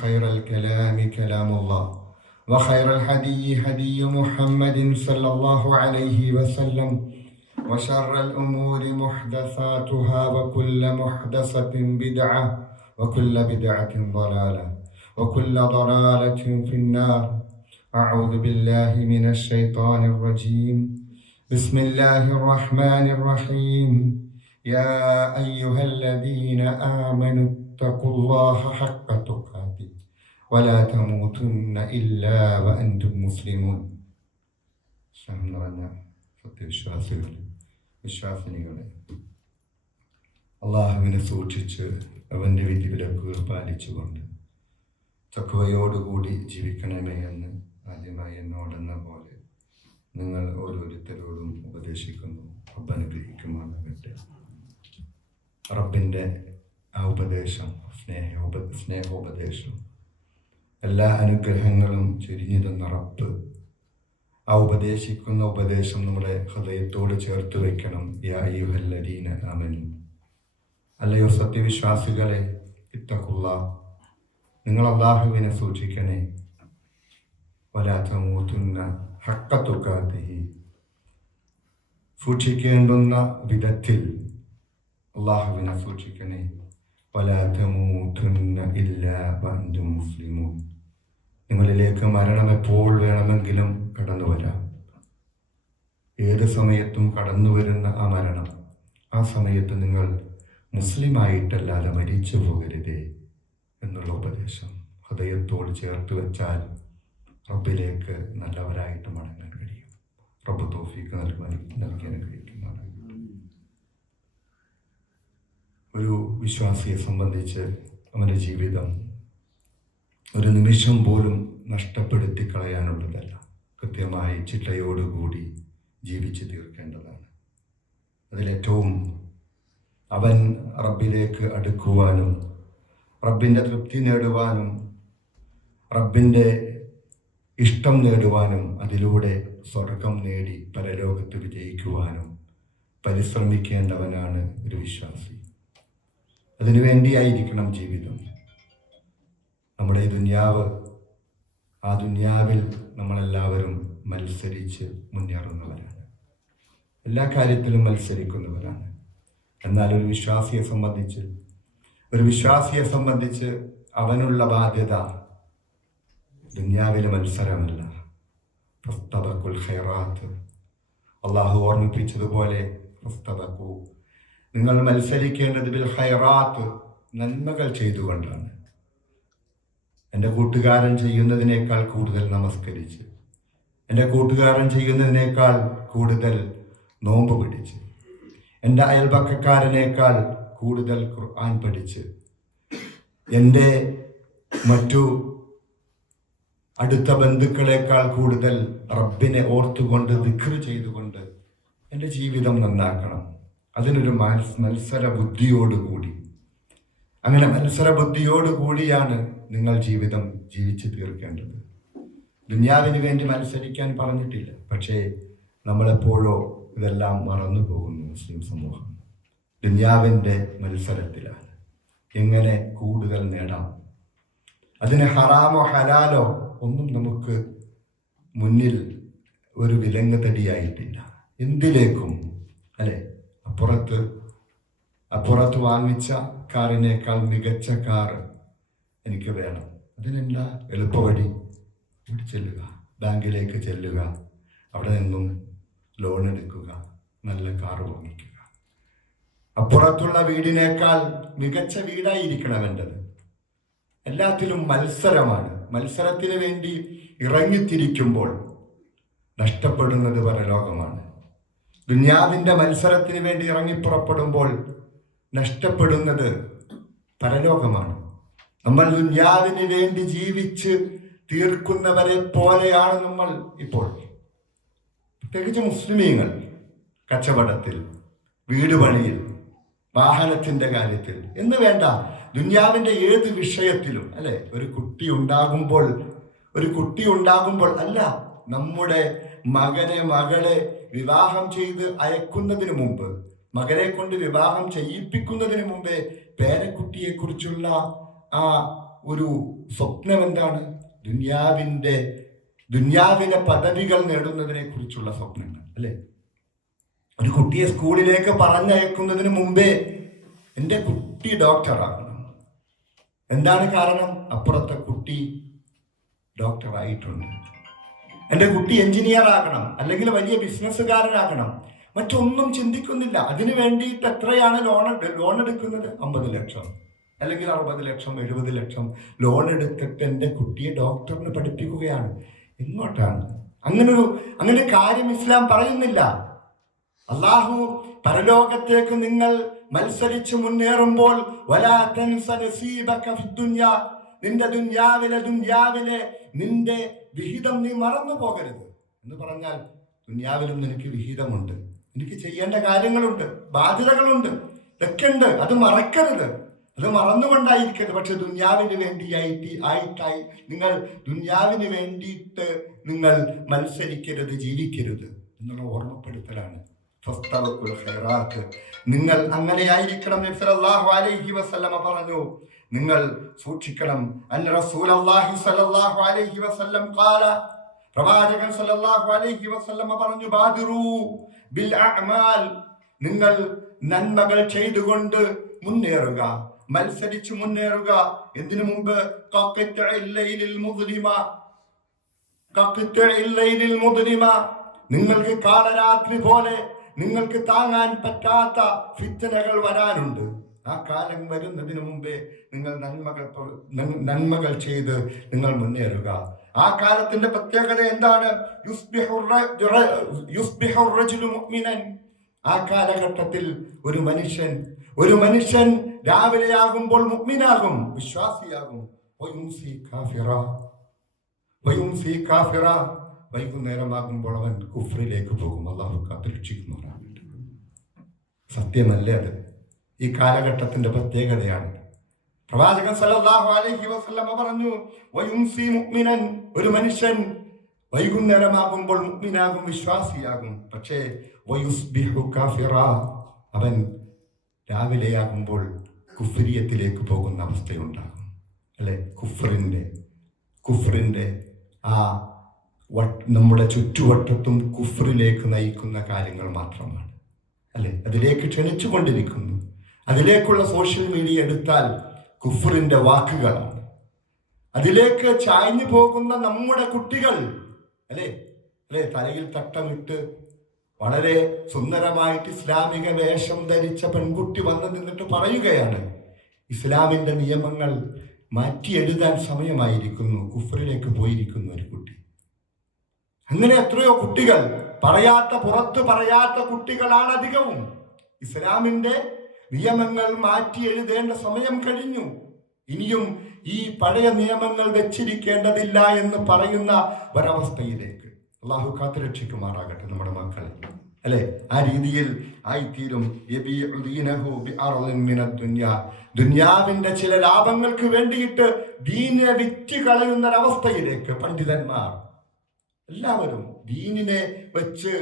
خير الكلام كلام الله وخير الهدي هدي محمد صلى الله عليه وسلم وشر الأمور محدثاتها وكل محدثة بدعة وكل بدعة ضلالة وكل ضلالة في النار. أعوذ بالله من الشيطان الرجيم. بسم الله الرحمن الرحيم. يا أيها الذين آمنوا اتقوا الله حق تقاته ولا تموتن إلا وأنتم مسلمون. വിശ്വാസിനികളെ, അള്ളാഹുവിനെ സൂക്ഷിച്ച് അവൻ്റെ വിധിവിലക്കുകൾ പാലിച്ചുകൊണ്ട് തഖ്വയോടുകൂടി ജീവിക്കണമേ എന്ന് ആദ്യമായി എന്നോടെന്ന പോലെ നിങ്ങൾ ഓരോരുത്തരോടും ഉപദേശിക്കുന്നു. റബ്ബ് അനുഗ്രഹിക്കുമാറാകട്ടെ. റബ്ബിൻ്റെ ആ ഉപദേശം, സ്നേഹോപദേശം, എല്ലാ അനുഗ്രഹങ്ങളും ചൊരിഞ്ഞു തന്ന റബ്ബ് ആ ഉപദേശിക്കുന്ന ഉപദേശം നമ്മുടെ ഹൃദയത്തോട് ചേർത്ത് വയ്ക്കണം. യാ അയ്യുഹല്ലദീന ആമനൂ, അല്ലയോ സത്യവിശ്വാസികളെ, ഇത്തഖുല്ലാഹ്, നിങ്ങൾ അല്ലാഹുവിനെ സൂക്ഷിക്കണേ. വലാ തമൂതുന്ന ഹഖ്ക തുഖാതിഹി, സൂക്ഷിക്കേണ്ടുന്ന വിധത്തിൽ അല്ലാഹുവിനെ സൂക്ഷിക്കണേ. വലാ തമൂതുന്ന ഇല്ലാ വഅൻതും മുസ്ലിമൂൻ, നിങ്ങളിലേക്ക് മരണം എപ്പോൾ വേണമെങ്കിലും കടന്നു വരാം. ഏത് സമയത്തും കടന്നു വരുന്ന ആ മരണം, ആ സമയത്ത് നിങ്ങൾ മുസ്ലിമായിട്ടല്ലാതെ മരിച്ചു പോകരുതേ എന്നുള്ള ഉപദേശം ഹൃദയത്തോട് ചേർത്ത് വെച്ചാൽ റബ്ബിലേക്ക് നല്ലവരായിട്ട് മടങ്ങാൻ കഴിയും. റബ്ബ് തൗഫീഖ് നൽകി അനുഗ്രഹിക്കുന്നതാണ്. ഒരു വിശ്വാസിയെ സംബന്ധിച്ച് അവൻ്റെ ജീവിതം ഒരു നിമിഷം പോലും നഷ്ടപ്പെടുത്തി കളയാനുള്ളതല്ല. കൃത്യമായി ചിട്ടയോടുകൂടി ജീവിച്ചു തീർക്കേണ്ടതാണ്. അതിലേറ്റവും അവൻ റബ്ബിലേക്ക് അടുക്കുവാനും റബ്ബിൻ്റെ തൃപ്തി നേടുവാനും റബ്ബിൻ്റെ ഇഷ്ടം നേടുവാനും അതിലൂടെ സ്വർഗം നേടി പരലോകത്ത് വിജയിക്കുവാനും പരിശ്രമിക്കേണ്ടവനാണ് ഒരു വിശ്വാസി. അതിനുവേണ്ടിയായിരിക്കണം ജീവിതം. നമ്മുടെ ഈ ദുനിയാവ്, ആ ദുനിയാവിൽ നമ്മളെല്ലാവരും മത്സരിച്ച് മുന്നേറുന്നവരാണ്, എല്ലാ കാര്യത്തിലും മത്സരിക്കുന്നവരാണ്. എന്നാൽ ഒരു വിശ്വാസിയെ സംബന്ധിച്ച് അവനുള്ള ബാധ്യത ദുനിയാവിലെ മത്സരമല്ല. ഫസ്തബഖുൽ ഖൈറാത്ത്, അള്ളാഹു ഓർമ്മിപ്പിച്ചതുപോലെ ഫസ്തബഖു, നിങ്ങൾ മത്സരിക്കേണ്ടത് ബിൽ ഖൈറാത്ത്, നന്മകൾ ചെയ്തുകൊണ്ടാണ്. എൻ്റെ കൂട്ടുകാരൻ ചെയ്യുന്നതിനേക്കാൾ കൂടുതൽ നമസ്കരിച്ച്, എൻ്റെ കൂട്ടുകാരൻ ചെയ്യുന്നതിനേക്കാൾ കൂടുതൽ നോമ്പ് പിടിച്ച്, എൻ്റെ അയൽപക്കക്കാരനേക്കാൾ കൂടുതൽ ഖുർആൻ പഠിച്ച്, എൻ്റെ മറ്റു അടുത്ത ബന്ധുക്കളെക്കാൾ കൂടുതൽ റബ്ബിനെ ഓർത്തുകൊണ്ട് ദിക്ർ ചെയ്തുകൊണ്ട് എൻ്റെ ജീവിതം നന്നാക്കണം. അതിനൊരു മത്സര ബുദ്ധിയോടുകൂടി, അങ്ങനെ മത്സര ബുദ്ധിയോടുകൂടിയാണ് നിങ്ങൾ ജീവിതം ജീവിച്ചു തീർക്കേണ്ടത്. ദുനിയാവിന് വേണ്ടി മത്സരിക്കാൻ പറഞ്ഞിട്ടില്ല, പക്ഷേ നമ്മളെപ്പോഴോ ഇതെല്ലാം മറന്നു പോകുന്നു. മുസ്ലിം സമൂഹം ദുനിയാവിൻ്റെ മത്സരത്തിലാണ്. എങ്ങനെ കൂടുതൽ നേടാം, അതിന് ഹറാമോ ഹലാലോ ഒന്നും നമുക്ക് മുന്നിൽ ഒരു വിലങ്ങ് തടിയായിട്ടില്ല. എന്തിലേക്കും അല്ലെ, അപ്പുറത്ത് വാങ്ങിച്ച കാറിനേക്കാൾ മികച്ച കാർ എനിക്ക് വേണം. അതിനെന്താ എളുപ്പവഴി? ഇവിടെ ചെല്ലുക, ബാങ്കിലേക്ക് ചെല്ലുക, അവിടെ നിന്നും ലോൺ എടുക്കുക, നല്ല കാർ വാങ്ങിക്കുക. അപ്പുറത്തുള്ള വീടിനേക്കാൾ മികച്ച വീടായിരിക്കണം എൻ്റെത്. എല്ലാത്തിലും മത്സരമാണ്. മത്സരത്തിന് വേണ്ടി ഇറങ്ങിത്തിരിക്കുമ്പോൾ നഷ്ടപ്പെടുന്നത് പരലോകമാണ്. ദുനിയാവിൻ്റെ മത്സരത്തിന് വേണ്ടി ഇറങ്ങിപ്പുറപ്പെടുമ്പോൾ നഷ്ടപ്പെടുന്നത് പരലോകമാണ്. നമ്മൾ ദുനിയാവിന് വേണ്ടി ജീവിച്ച് തീർക്കുന്നവരെ പോലെയാണ് നമ്മൾ ഇപ്പോൾ. പ്രത്യേകിച്ച് മുസ്ലിമീങ്ങൾ കച്ചവടത്തിൽ, വീട് പണിയിൽ, വാഹനത്തിൻ്റെ കാര്യത്തിൽ എന്ന് വേണ്ട, ദുനിയാവിൻ്റെ ഏത് വിഷയത്തിലും അല്ലെ. ഒരു കുട്ടി ഉണ്ടാകുമ്പോൾ അല്ല, നമ്മുടെ മകളെ വിവാഹം ചെയ്ത് അയക്കുന്നതിന് മുമ്പ്, മകനെ കൊണ്ട് വിവാഹം ചെയ്യിപ്പിക്കുന്നതിന് മുമ്പേ പേരക്കുട്ടിയെ കുറിച്ചുള്ള ആ ഒരു സ്വപ്നം എന്താണ്? ദുന്യാവിലെ പദവികൾ നേടുന്നതിനെ കുറിച്ചുള്ള സ്വപ്നങ്ങൾ, അല്ലെ? ഒരു കുട്ടിയെ സ്കൂളിലേക്ക് പറഞ്ഞയക്കുന്നതിന് മുമ്പേ എൻ്റെ കുട്ടി ഡോക്ടറാകണം. എന്താണ് കാരണം? അപ്പുറത്തെ കുട്ടി ഡോക്ടറായിട്ടുണ്ട്. എൻ്റെ കുട്ടി എഞ്ചിനീയർ ആകണം, അല്ലെങ്കിൽ വലിയ ബിസിനസ്സുകാരനാകണം. മറ്റൊന്നും ചിന്തിക്കുന്നില്ല. അതിനു വേണ്ടിയിട്ട് എത്രയാണ് ലോൺ എടുക്കുന്നത്? 50 ലക്ഷം അല്ലെങ്കിൽ 60 ലക്ഷം 70 ലക്ഷം ലോൺ എടുത്തിട്ട് എൻ്റെ കുട്ടിയെ ഡോക്ടറിന് പഠിപ്പിക്കുകയാണ്. എങ്ങോട്ടാണ്? അങ്ങനെ കാര്യം ഇസ്ലാം പറയുന്നില്ല. അള്ളാഹു പരലോകത്തേക്ക് നിങ്ങൾ മത്സരിച്ച് മുന്നേറുമ്പോൾ നിന്റെ ദുന്യാവിലെ നിന്റെ വിഹിതം നീ മറന്നു പോകരുത് എന്ന് പറഞ്ഞാൽ, ദുന്യാവിലും നിനക്ക് വിഹിതമുണ്ട്, എനിക്ക് ചെയ്യേണ്ട കാര്യങ്ങളുണ്ട്, ബാധ്യതകളുണ്ട്, ഇതൊക്കെ ഉണ്ട്. അത് മറക്കരുത്, അത് മറന്നുകൊണ്ടായിരിക്കരുത്. പക്ഷെ ദുന്യാവിന് വേണ്ടിയായി നിങ്ങൾ ദുന്യാവിന് വേണ്ടിയിട്ട് നിങ്ങൾ മത്സരിക്കരുത്, ജീവിക്കരുത് എന്നുള്ള ഓർമ്മപ്പെടുത്തലാണ്. നിങ്ങൾ അങ്ങനെയായിരിക്കണം. നബി സല്ലല്ലാഹു അലൈഹി വസല്ലമ പറഞ്ഞു, നിങ്ങൾ സൂക്ഷിക്കണം. അന്ന റസൂലുള്ളാഹി സ്വല്ലല്ലാഹു അലൈഹി വസല്ലം ഖാല, പ്രവാചകൻ സ്വല്ലല്ലാഹു അലൈഹി വസല്ലമ പറഞ്ഞു, ബാദിറു ബിൽ അഅമാൽ, നിങ്ങൾ നന്മകൾ ചെയ്തുകൊണ്ട് മുന്നേറുക, മത്സരിച്ചു മുന്നേറുക. എന്തിനു മുമ്പ്? നിങ്ങൾക്ക് കാലരാത്രി പോലെ നിങ്ങൾക്ക് താങ്ങാൻ പറ്റാത്ത ഫിത്നകൾ വരാനുണ്ട്. ആ കാലം വരുന്നതിന് മുമ്പേ നിങ്ങൾ നന്മകൾ ചെയ്ത് നിങ്ങൾ മുന്നേറുക. ആ കാലത്തിന്റെ പ്രത്യേകത എന്താണ്? ആ കാലഘട്ടത്തിൽ ഒരു മനുഷ്യൻ രാവിലെയാകുമ്പോൾ മുഅ്മിനാകും, വിശ്വാസിയാകും. വൈകുന്നേരമാകുമ്പോൾ അവൻ കുഫ്രിലേക്ക് പോകും. അല്ലാഹു കാത്തുരക്ഷിക്കുന്നവരാണ്. സത്യമല്ലേ അത്? ഈ കാലഘട്ടത്തിന്റെ പ്രത്യേകതയാണ്. പ്രവാചകൻ സല്ലല്ലാഹു അലൈഹി വസല്ലമ പറഞ്ഞു, വയുംസി മുഅ്മിനൻ, ഒരു മനുഷ്യൻ വൈകുന്നേരമാകുമ്പോൾ മുഅ്മിനാകും, വിശ്വാസിയാകും. പക്ഷേ വയുസ്ബിഹു കാഫിറാ, അവൻ രാവിലെയാകുമ്പോൾ കുഫ്രിയത്തിലേക്ക് പോകുന്ന അവസ്ഥയുണ്ടാകും. അല്ലെ? കുഫ്രിന്റെ ആ നമ്മുടെ ചുറ്റുവട്ടത്തും കുഫ്രിലേക്ക് നയിക്കുന്ന കാര്യങ്ങൾ മാത്രമാണ്, അല്ലെ? അതിലേക്ക് ക്ഷണിച്ചുകൊണ്ടിരിക്കുന്നു. അതിലേക്കുള്ള സോഷ്യൽ മീഡിയ എടുത്താൽ കുഫ്രിന്റെ വാക്കുകളാണ്. അതിലേക്ക് ചായ്ഞ്ഞു പോകുന്ന നമ്മുടെ കുട്ടികൾ, അല്ലെ? തലയിൽ തട്ടമിട്ട് വളരെ സുന്ദരമായിട്ട് ഇസ്ലാമിക വേഷം ധരിച്ച പെൺകുട്ടി വന്ന് നിന്നിട്ട് പറയുകയാണ്, ഇസ്ലാമിന്റെ നിയമങ്ങൾ മാറ്റി എഴുതാൻ സമയമായിരിക്കുന്നു. കുഫ്രിലേക്ക് പോയിരിക്കുന്നു ഒരു കുട്ടി. അങ്ങനെ എത്രയോ കുട്ടികൾ പുറത്ത് പറയാത്ത കുട്ടികളാണ് അധികവും. ഇസ്ലാമിന്റെ നിയമങ്ങൾ മാറ്റി എഴുതേണ്ട സമയം കഴിഞ്ഞു, ഇനിയും ഈ പഴയ നിയമങ്ങൾ വെച്ചിരിക്കേണ്ടതില്ല എന്ന് പറയുന്ന ഒരവസ്ഥയിലേക്ക് അള്ളാഹു കാത്തുരക്ഷിക്കുമാറാകട്ടെ നമ്മുടെ മക്കളെ, അല്ലെ? ആ രീതിയിൽ ആയിത്തീരും. ദുന്യാവിന്റെ ചില ലാഭങ്ങൾക്ക് വേണ്ടിയിട്ട് ദീനിനെ വിറ്റ് കളയുന്നൊരവസ്ഥയിലേക്ക് പണ്ഡിതന്മാർ എല്ലാവരും ദീനിനെ വെച്ച്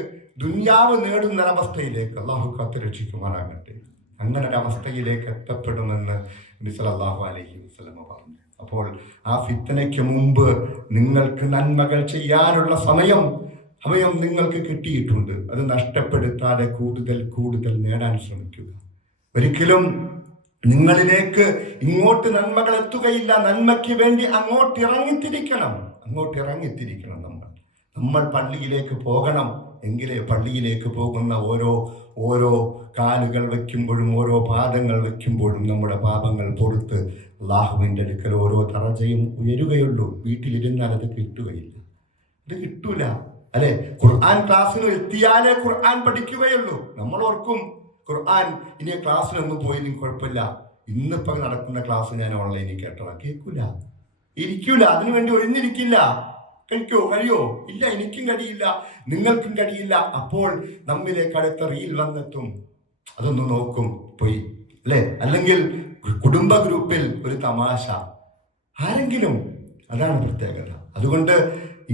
ദുന്യാവ് നേടുന്നൊരവസ്ഥയിലേക്ക് അള്ളാഹു കാത്തുരക്ഷിക്കുമാറാകട്ടെ. അങ്ങനെ ഒരു അവസ്ഥയിലേക്ക് എത്തപ്പെടുമെന്ന് നബി സല്ലല്ലാഹു അലൈഹി വസല്ലം പറഞ്ഞു. അപ്പോൾ ആ ഫിത്നയ്ക്ക് മുമ്പ് നിങ്ങൾക്ക് നന്മകൾ ചെയ്യാനുള്ള സമയം നിങ്ങൾക്ക് കിട്ടിയിട്ടുണ്ട്. അത് നഷ്ടപ്പെടുത്താതെ കൂടുതൽ നേടാൻ ശ്രമിക്കുക. ഒരിക്കലും നിങ്ങളിലേക്ക് ഇങ്ങോട്ട് നന്മകൾ എത്തുകയില്ല. നന്മയ്ക്ക് വേണ്ടി അങ്ങോട്ട് ഇറങ്ങിത്തിരിക്കണം. നമ്മൾ പള്ളിയിലേക്ക് പോകണം. എങ്കിലേ പള്ളിയിലേക്ക് പോകുന്ന ഓരോ കാലുകൾ വയ്ക്കുമ്പോഴും ഓരോ പാദങ്ങൾ വയ്ക്കുമ്പോഴും നമ്മുടെ പാപങ്ങൾ പുറത്ത് അല്ലാഹുവിൻ്റെ അടുക്കൽ ഓരോ തറജയും ഉയരുകയുള്ളൂ. വീട്ടിലിരുന്നാൽ അത് കിട്ടൂല, അല്ലെ? ഖുർആൻ ക്ലാസ്സിന് എത്തിയാലേ ഖുർആൻ പഠിക്കുകയുള്ളൂ. നമ്മൾ ഓർക്കും ഖുർആൻ ഇനി ക്ലാസ്സിനൊന്നും പോയില്ലെങ്കിൽ കുഴപ്പമില്ല, ഇന്നിപ്പോ നടക്കുന്ന ക്ലാസ് ഞാൻ ഓൺലൈനിൽ കേട്ടോളാം. ഇരിക്കൂല, അതിനുവേണ്ടി ഒഴിഞ്ഞിരിക്കില്ല. കഴിയോ? ഇല്ല, എനിക്കും കഴിയില്ല, നിങ്ങൾക്കും കഴിയില്ല. അപ്പോൾ നമ്മിലേക്ക് അടുത്ത റീൽ വന്നെത്തും, അതൊന്ന് നോക്കും, പോയി, അല്ലെ? അല്ലെങ്കിൽ കുടുംബ ഗ്രൂപ്പിൽ ഒരു തമാശ, ആരെങ്കിലും. അതാണ് പ്രത്യേകത. അതുകൊണ്ട്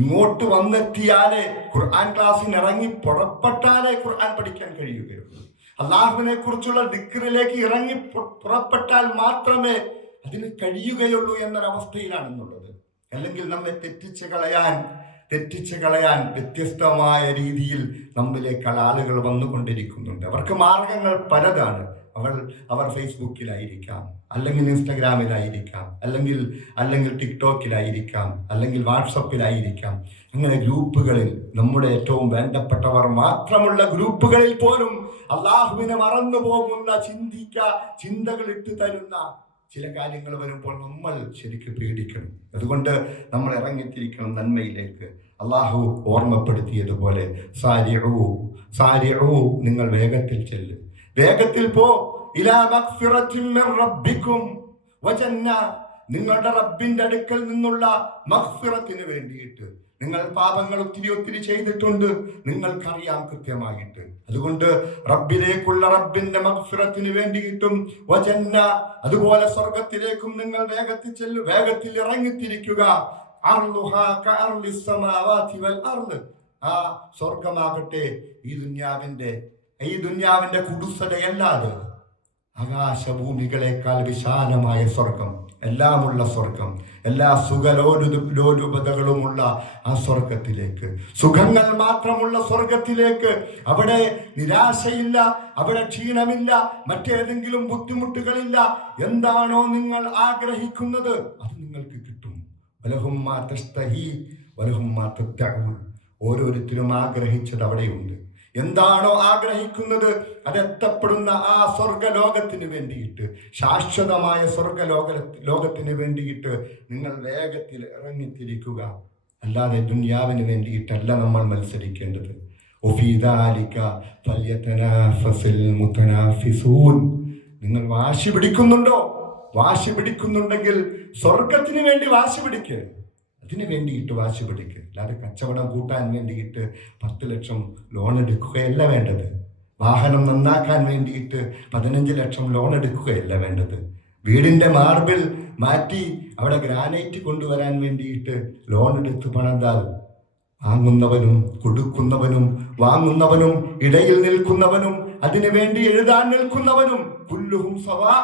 ഇങ്ങോട്ട് വന്നെത്തിയാലേ, ഖുർആൻ ക്ലാസ്സിന് ഇറങ്ങി പുറപ്പെട്ടാലേ ഖുർആൻ പഠിക്കാൻ കഴിയുകയുള്ളൂ. അള്ളാഹുവിനെ കുറിച്ചുള്ള ദിക്റിലേക്ക് ഇറങ്ങി പുറപ്പെട്ടാൽ മാത്രമേ അതിന് കഴിയുകയുള്ളൂ എന്നൊരവസ്ഥയിലാണെന്നുള്ളത്. അല്ലെങ്കിൽ നമ്മെ തെറ്റിച്ച് കളയാൻ വ്യത്യസ്തമായ രീതിയിൽ നമ്മിലേക്ക് ആളുകൾ വന്നുകൊണ്ടിരിക്കുന്നുണ്ട്. അവർക്ക് മാർഗങ്ങൾ പലതാണ്. അവർ ഫേസ്ബുക്കിലായിരിക്കാം, അല്ലെങ്കിൽ ഇൻസ്റ്റഗ്രാമിലായിരിക്കാം, അല്ലെങ്കിൽ ടിക്ടോക്കിലായിരിക്കാം, അല്ലെങ്കിൽ വാട്സപ്പിലായിരിക്കാം. അങ്ങനെ ഗ്രൂപ്പുകളിൽ, നമ്മുടെ ഏറ്റവും വേണ്ടപ്പെട്ടവർ മാത്രമുള്ള ഗ്രൂപ്പുകളിൽ പോലും അള്ളാഹുവിനെ മറന്നു പോകുന്ന ചിന്തകൾ ഇട്ട് തരുന്ന ചില കാര്യങ്ങൾ വരുമ്പോൾ നമ്മൾ ശരിക്കും പേടിക്കണം. അതുകൊണ്ട് നമ്മൾ ഇറങ്ങിത്തിരിക്കണം നന്മയിലേക്ക്. അള്ളാഹു ഓർമ്മപ്പെടുത്തിയതുപോലെ സാരിഉ, നിങ്ങൾ വേഗത്തിൽ ചെല്ല്, വേഗത്തിൽ പോ. ഇലാ മഗ്ഫിറത്തിൻ മിർ റബ്ബിക്കും വജന്ന, നിങ്ങളുടെ റബ്ബിന്റെ അടുക്കൽ നിന്നുള്ള മഗ്ഫിറത്തിന് വേണ്ടിയിട്ട്. നിങ്ങൾ പാപങ്ങൾ ഒത്തിരി ചെയ്തിട്ടുണ്ട്, നിങ്ങൾക്കറിയാം കൃത്യമായിട്ട്. അതുകൊണ്ട് റബ്ബിന്റെ മഗ്ഫിറത്തിന് വേണ്ടിയിട്ടും വജന്ന, അതുപോലെ സ്വർഗത്തിലേക്കും നിങ്ങൾ വേഗത്തിൽ ചെല്ലു, വേഗത്തിൽ ഇറങ്ങിത്തിരിക്കുക. അർളുഹാ കഅർളിസ് സമാവാതി വൽ അർള്, ആ സ്വർഗമാകട്ടെ ഈ ദുനിയാവിന്റെ കുടുസതയല്ലാതെ ആകാശഭൂമികളെക്കാൾ വിശാലമായ സ്വർഗം, എല്ലാമുള്ള സ്വർഗം, എല്ലാ സുഖലോലുപതകളുമുള്ള ആ സ്വർഗത്തിലേക്ക്, സുഖങ്ങൾ മാത്രമുള്ള സ്വർഗത്തിലേക്ക്. അവിടെ നിരാശയില്ല, അവിടെ ക്ഷീണമില്ല, മറ്റേതെങ്കിലും ബുദ്ധിമുട്ടുകളില്ല. എന്താണോ നിങ്ങൾ ആഗ്രഹിക്കുന്നത് അത് നിങ്ങൾക്ക് കിട്ടും. വലഹും മാ തസ്തഹി വലഹും മാ തദ്ഉൻ, ഓരോരുത്തരും ആഗ്രഹിച്ചത് അവിടെയുണ്ട്. എന്താണോ ആഗ്രഹിക്കുന്നത് അതെത്തപ്പെടുന്ന ആ സ്വർഗലോകത്തിന് വേണ്ടിയിട്ട്, ശാശ്വതമായ സ്വർഗലോകത്തിന് വേണ്ടിയിട്ട് നിങ്ങൾ വേഗത്തിൽ ഇറങ്ങിത്തിരിക്കുക. അല്ലാതെ ദുനിയാവിന് വേണ്ടിയിട്ടല്ല നമ്മൾ മത്സരിക്കേണ്ടത്. നിങ്ങൾ വാശി പിടിക്കുന്നുണ്ടോ? വാശി പിടിക്കുന്നുണ്ടെങ്കിൽ സ്വർഗത്തിന് വേണ്ടി വാശി പിടിക്കുക, അതിന് വേണ്ടിയിട്ട് വാശി പിടിക്കുക. അല്ലാതെ കച്ചവടം കൂട്ടാൻ വേണ്ടിയിട്ട് 10 ലക്ഷം ലോൺ എടുക്കുകയല്ല വേണ്ടത്. വാഹനം നന്നാക്കാൻ വേണ്ടിയിട്ട് 15 ലക്ഷം ലോൺ എടുക്കുകയല്ല വേണ്ടത്. വീടിൻ്റെ മാർബിൾ മാറ്റി അവിടെ ഗ്രാനൈറ്റ് കൊണ്ടുവരാൻ വേണ്ടിയിട്ട് ലോൺ എടുത്ത് പണിതാൽ വാങ്ങുന്നവനും കൊടുക്കുന്നവനും വാങ്ങുന്നവനും ഇടയിൽ നിൽക്കുന്നവനും അതിനു വേണ്ടി എഴുതാൻ നിൽക്കുന്നവനും കുല്ലുഹും സവാ,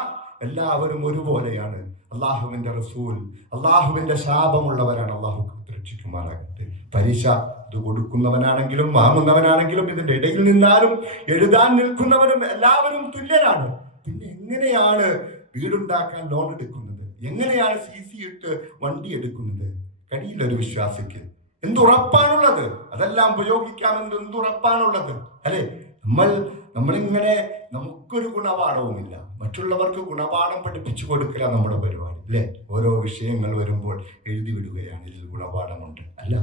എല്ലാവരും ഒരുപോലെയാണ്. അള്ളാഹുവിന്റെ റസൂൽ, അള്ളാഹുവിന്റെ ശാപമുള്ളവരാണ്. അള്ളാഹു രക്ഷിക്കുമാറാകട്ടെ. പലിശ ഇത് കൊടുക്കുന്നവനാണെങ്കിലും വാങ്ങുന്നവനാണെങ്കിലും ഇതിന്റെ ഇടയിൽ നിന്നാലും എഴുതാൻ നിൽക്കുന്നവനും എല്ലാവരും തുല്യരാണ്. പിന്നെ എങ്ങനെയാണ് വീടുണ്ടാക്കാൻ ലോൺ എടുക്കുന്നത്? എങ്ങനെയാണ് CC ഇട്ട് വണ്ടി എടുക്കുന്നത്? കഴിയില്ല ഒരു വിശ്വാസിക്ക്. എന്തുറപ്പാണുള്ളത്? അതെല്ലാം ഉപയോഗിക്കാമെന്ന് എന്തുറപ്പാണുള്ളത്? അല്ലെ, നമ്മളിങ്ങനെ നമുക്കൊരു ഗുണപാഠവുമില്ല, മറ്റുള്ളവർക്ക് ഗുണപാഠം പഠിപ്പിച്ചു കൊടുക്കുക നമ്മുടെ പരിപാടി അല്ലേ? ഓരോ വിഷയങ്ങൾ വരുമ്പോൾ എഴുതി വിടുകയാണ്, ഇതിൽ ഗുണപാഠമുണ്ട്. അല്ല,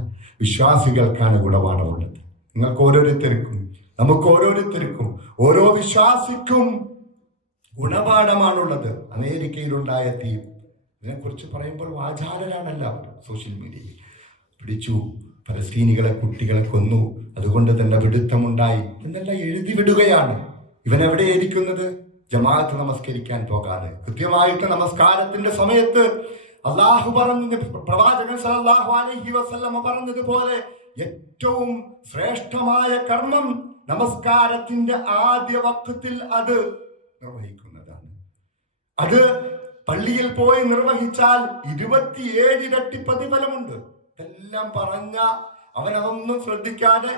വിശ്വാസികൾക്കാണ് ഗുണപാഠമുള്ളത്. നിങ്ങൾക്ക് ഓരോരുത്തർക്കും, നമുക്ക് ഓരോരുത്തർക്കും, ഓരോ വിശ്വാസിക്കും ഗുണപാഠമാണുള്ളത്. അമേരിക്കയിലുണ്ടായ തീ, ഇതിനെക്കുറിച്ച് പറയുമ്പോൾ വാചാലരാണ് എല്ലാവരും. സോഷ്യൽ മീഡിയയിൽ പിടിച്ചു, ഫലസ്തീനികളെ, കുട്ടികളെ കൊന്നു, അതുകൊണ്ട് തന്നെ പിടുത്തമുണ്ടായി എന്നെല്ലാം എഴുതി വിടുകയാണ്. ഇവൻ എവിടെയായിരിക്കുന്നത്? ജമാഅത്ത് നമസ്കരിക്കാൻ പോകാതെ കൃത്യമായിട്ട് നമസ്കാരത്തിന്റെ സമയത്ത് അള്ളാഹു പറഞ്ഞു, പ്രവാചകൻ സല്ലല്ലാഹു അലൈഹി വസല്ലമ പറഞ്ഞതുപോലെ ഏറ്റവും ശ്രേഷ്ഠമായ കർമ്മം നമസ്കാരത്തിന്റെ ആദ്യ വഖത്തിൽ അത് നിർവഹിക്കുന്നതാണ്. അത് പള്ളിയിൽ പോയി നിർവഹിച്ചാൽ 27 ഇരട്ടി പ്രതിഫലമുണ്ട്. ഇതെല്ലാം പറഞ്ഞ അവനതൊന്നും ശ്രദ്ധിക്കാതെ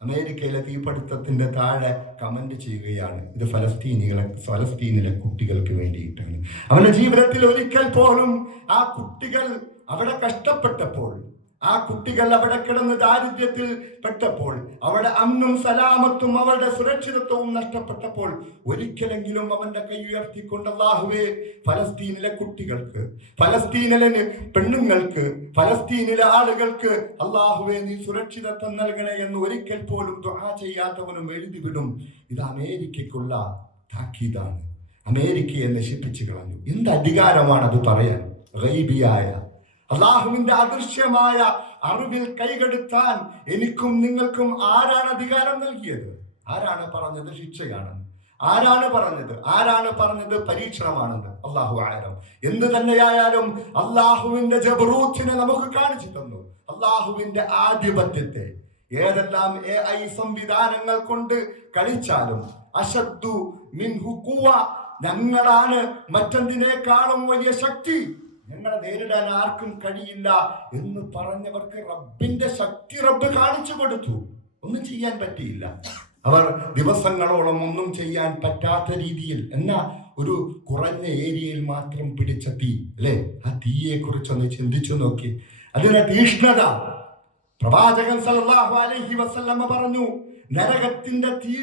അമേരിക്കയിലെ തീപിടുത്തത്തിന്റെ താഴെ കമന്റ് ചെയ്യുകയാണ്, ഇത് ഫലസ്തീനിലെ കുട്ടികൾക്ക് വേണ്ടിയിട്ടാണ്. അവന്റെ ജീവിതത്തിൽ ഒരിക്കൽ പോലും ആ കുട്ടികൾ അവിടെ കഷ്ടപ്പെട്ടപ്പോൾ, ആ കുട്ടികൾ അവിടെ കിടന്ന് ദാരിദ്ര്യത്തിൽ പെട്ടപ്പോൾ, അവിടെ അന്നും സലാമത്തും അവരുടെ സുരക്ഷിതത്വവും നഷ്ടപ്പെട്ടപ്പോൾ ഒരിക്കലെങ്കിലും അവന്റെ കൈ ഉയർത്തിക്കൊണ്ട് അല്ലാഹുവേ, ഫലസ്തീനിലെ കുട്ടികൾക്ക്, ഫലസ്തീനിലെ പെണ്ണുങ്ങൾക്ക്, ഫലസ്തീനിലെ ആളുകൾക്ക് അല്ലാഹുവേ നീ സുരക്ഷിതത്വം നൽകണേ എന്ന് ഒരിക്കൽ പോലും ദുആ ചെയ്യാത്തവനും എഴുതിവിടും. ഇത് അമേരിക്കയ്ക്കുള്ള താക്കീതാണ്. അമേരിക്കയെ നശിപ്പിച്ചു കളഞ്ഞു. എന്ത് അധികാരമാണ് അത് പറയാൻ? ഗൈബിയായ അള്ളാഹുവിന്റെ അദൃശ്യമായ അറിവിൽ കൈകെടുത്താൻ എനിക്കും നിങ്ങൾക്കും ആരാണ് അധികാരം നൽകിയത്? ആരാണ് പറഞ്ഞത് ശിക്ഷയാണ്? ആരാണ് പറഞ്ഞത് പരീക്ഷണമാണെന്ന്? അള്ളാഹു ആലം. എന്ത് തന്നെയായാലും അള്ളാഹുവിന്റെ ജബറൂത്തിനെ നമുക്ക് കാണിച്ചു തന്നു. അള്ളാഹുവിന്റെ ആധിപത്യത്തെ ഏതെല്ലാം AI സംവിധാനങ്ങൾ കൊണ്ട് കളിച്ചാലും അശദ്ദു മിൻഹു ഖുവ, ഞങ്ങളാണ് മറ്റെന്തിനേക്കാളും വലിയ ശക്തി, ഞങ്ങളെ നേരിടാൻ ആർക്കും കഴിയില്ല എന്ന് പറഞ്ഞവർക്ക് റബ്ബിന്റെ ശക്തി റബ്ബ് കാണിച്ചു കൊടുത്തു. ഒന്നും ചെയ്യാൻ പറ്റിയില്ല. അവർ ദിവസങ്ങളോളം ഒന്നും ചെയ്യാൻ പറ്റാത്ത രീതിയിൽ എന്നാ ഒരു കുറഞ്ഞ ഏരിയയിൽ മാത്രം പിടിച്ച തീ അല്ലെ, ആ തീയെ കുറിച്ചൊന്ന് ചിന്തിച്ചു നോക്കി. അതിന്റെ തീഷ്ണത പ്രവാചകൻ സല്ലല്ലാഹു അലൈഹി വസല്ലമ പറഞ്ഞു, നരകത്തിന്റെ തീ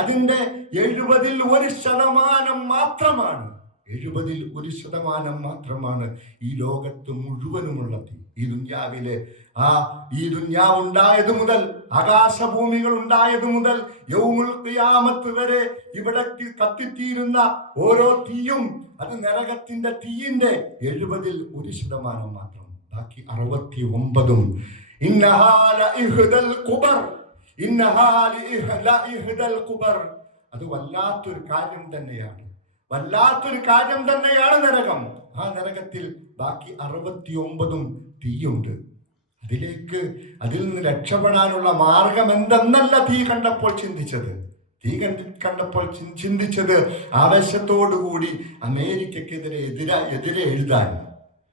അതിന്റെ 70% മാത്രമാണ്. 70% മാത്രമാണ് ഈ ലോകത്ത് മുഴുവനുമുള്ള തീ. ഈ ദുനിയാവ് ഉണ്ടായത് മുതൽ, ആകാശഭൂമികൾ ഉണ്ടായത് മുതൽ യൗമുൽ ഖിയാമത്ത് വരെ ഇവിടെ കത്തിത്തീരുന്ന ഓരോ തീയും അത് നരകത്തിന്റെ തീയിന്റെ 70% മാത്രം. ബാക്കി 69 അത് വല്ലാത്തൊരു കാര്യം തന്നെയാണ്. നരകം. ആ നരകത്തിൽ ബാക്കി 69 തീയുണ്ട്. അതിൽ നിന്ന് രക്ഷപ്പെടാനുള്ള മാർഗം എന്തെന്നല്ല തീ കണ്ടപ്പോൾ ചിന്തിച്ചത് ആവേശത്തോടുകൂടി അമേരിക്കക്കെതിരെ എതിരെ എഴുതാൻ.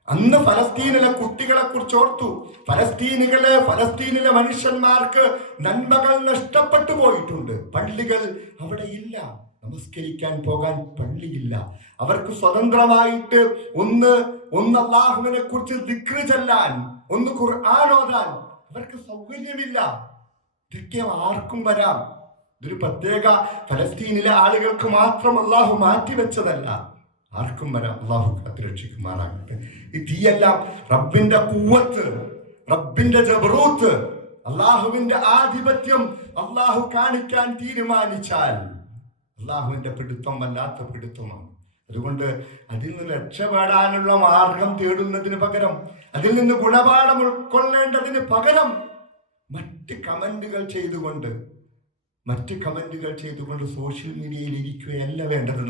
അന്ന് ഫലസ്തീനിലെ കുട്ടികളെ കുറിച്ച് ഓർത്തു. ഫലസ്തീനിലെ മനുഷ്യന്മാർക്ക് നന്മകൾ നഷ്ടപ്പെട്ടു പോയിട്ടുണ്ട്. പള്ളികൾ അവിടെ ഇല്ല, നമസ്കരിക്കാൻ പോകാൻ പള്ളിയില്ല. അവർക്ക് സ്വതന്ത്രമായിട്ട് ഒന്ന് അല്ലാഹുവിനെ കുറിച്ച് ദിക്ർ ചൊല്ലാൻ, ഒന്ന് ഖുർആൻ ഓതാൻ അവർക്ക് സൗകര്യമില്ല. ഇതൊക്കെ ആർക്കും വരാം. ഇതൊരു പ്രത്യേക ഫലസ്തീനിലെ ആളുകൾക്ക് മാത്രം അല്ലാഹു മാറ്റിവെച്ചതല്ല, ആർക്കും വരാം. അല്ലാഹു കാത്തുരക്ഷിക്കുമാറാകട്ടെ. ഈ തീയെല്ലാം റബ്ബിന്റെ ഖുവ്വത്ത്, റബ്ബിന്റെ ജബറൂത്ത്, അല്ലാഹുവിന്റെ ആധിപത്യം അല്ലാഹു കാണിക്കാൻ തീരുമാനിച്ചാൽ അല്ലാഹുവിന്റെ പിടുത്തം വല്ലാത്ത പിടുത്തമാണ്. അതുകൊണ്ട് അതിൽ നിന്ന് രക്ഷപ്പെടാനുള്ള മാർഗം തേടുന്നതിന് പകരം, അതിൽ നിന്ന് ഗുണപാഠം ഉൾക്കൊള്ളേണ്ടതിന് പകരം മറ്റ് കമന്റുകൾ ചെയ്തുകൊണ്ട് സോഷ്യൽ മീഡിയയിൽ ഇരിക്കുകയല്ല വേണ്ടത്.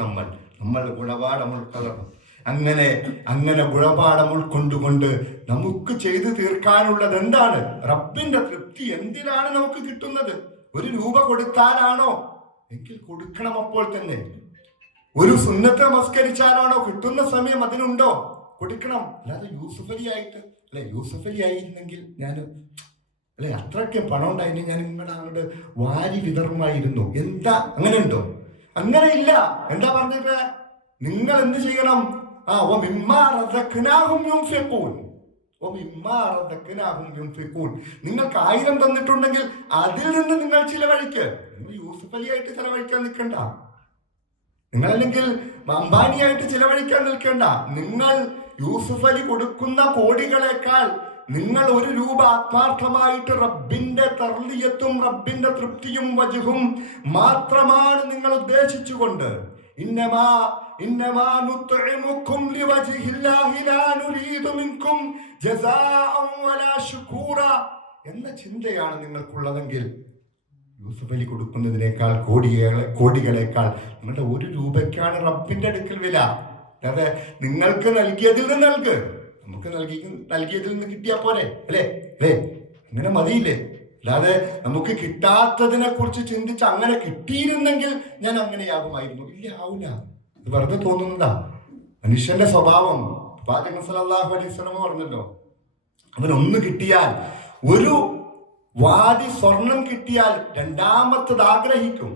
നമ്മൾ ഗുണപാഠം ഉൾക്കൊള്ളണം. അങ്ങനെ ഗുണപാഠം ഉൾക്കൊണ്ടുകൊണ്ട് നമുക്ക് ചെയ്തു തീർക്കാനുള്ളത് എന്താണ്? റബ്ബിന്റെ തൃപ്തി എന്തിനാണ് നമുക്ക് കിട്ടുന്നത്? 1 രൂപ കൊടുത്താലാണോ? എങ്കിൽ കൊടുക്കണം അപ്പോൾ തന്നെ. ഒരു സുന്നത്ത് നമസ്കരിച്ചാലാണോ? കിട്ടുന്ന സമയം അതിനുണ്ടോ? കൊടുക്കണം. അല്ലാതെ യൂസുഫ് അലി ആയിരുന്നെങ്കിൽ ഞാൻ അത്രയ്ക്ക് പണം ഉണ്ടായിരുന്നു, ഞാൻ അങ്ങോട്ട് വാരി വിതറുമായിരുന്നു. എന്താ അങ്ങനെ ഉണ്ടോ? അങ്ങനെ ഇല്ല. എന്താ പറഞ്ഞിട്ട് നിങ്ങൾ എന്ത് ചെയ്യണം? നിങ്ങൾക്ക് 1000 തന്നിട്ടുണ്ടെങ്കിൽ അതിൽ നിന്ന് നിങ്ങൾ ചിലവഴിക്ക്. നിങ്ങൾ യൂസുഫ് അലി ആയിട്ട് ചിലവഴിക്കാൻ നിൽക്കണ്ട, നിങ്ങളല്ലെങ്കിൽ അംബാനിയായിട്ട് ചിലവഴിക്കാൻ നിൽക്കേണ്ട. നിങ്ങൾ യൂസുഫ് അലി കൊടുക്കുന്ന കോടികളെക്കാൾ നിങ്ങൾ 1 രൂപ ആത്മാർത്ഥമായിട്ട് റബ്ബിന്റെ തർലിയത്തും റബ്ബിന്റെ തൃപ്തിയും വജുഹും മാത്രമാണ് നിങ്ങൾ ഉദ്ദേശിച്ചുകൊണ്ട് ഇന്നമാ നുത്ഇമുക്കും ലിവജ്ഹില്ലാഹി ലാ നുരീദു മിൻകും ജസാഅൻ വലാ ശുകൂറ എന്ന ചിന്തയാണ് നിങ്ങൾക്കുള്ളതെങ്കിൽ യൂസുഫ് അലി കൊടുക്കുന്നതിനേക്കാൾ കോടികളേക്കാൾ നിങ്ങളുടെ 1 രൂപയ്ക്കാണ് റബ്ബിന്റെ അടുക്കൽ വില. അതെ, നിങ്ങൾക്ക് നൽകിയതിൽ നിന്ന് നൽക്, നമുക്ക് നൽകിയതിൽ നിന്ന് കിട്ടിയാ പോരെ അല്ലേ? അങ്ങനെ മതിയില്ലേ? അല്ലാതെ നമുക്ക് കിട്ടാത്തതിനെ കുറിച്ച് ചിന്തിച്ച് അങ്ങനെ കിട്ടിയിരുന്നെങ്കിൽ ഞാൻ അങ്ങനെയാകുമായിരുന്നു. ഇല്ല, ആവില്ല. ഇത് വെറുതെ തോന്നുന്നതാ മനുഷ്യന്റെ സ്വഭാവം. പ്രവാചകൻ സല്ലല്ലാഹു അലൈഹി വസല്ലം പറഞ്ഞല്ലോ, അവനൊന്ന് കിട്ടിയാൽ, ഒരു വാടി സ്വർണം കിട്ടിയാൽ രണ്ടാമത്തത് ആഗ്രഹിക്കും.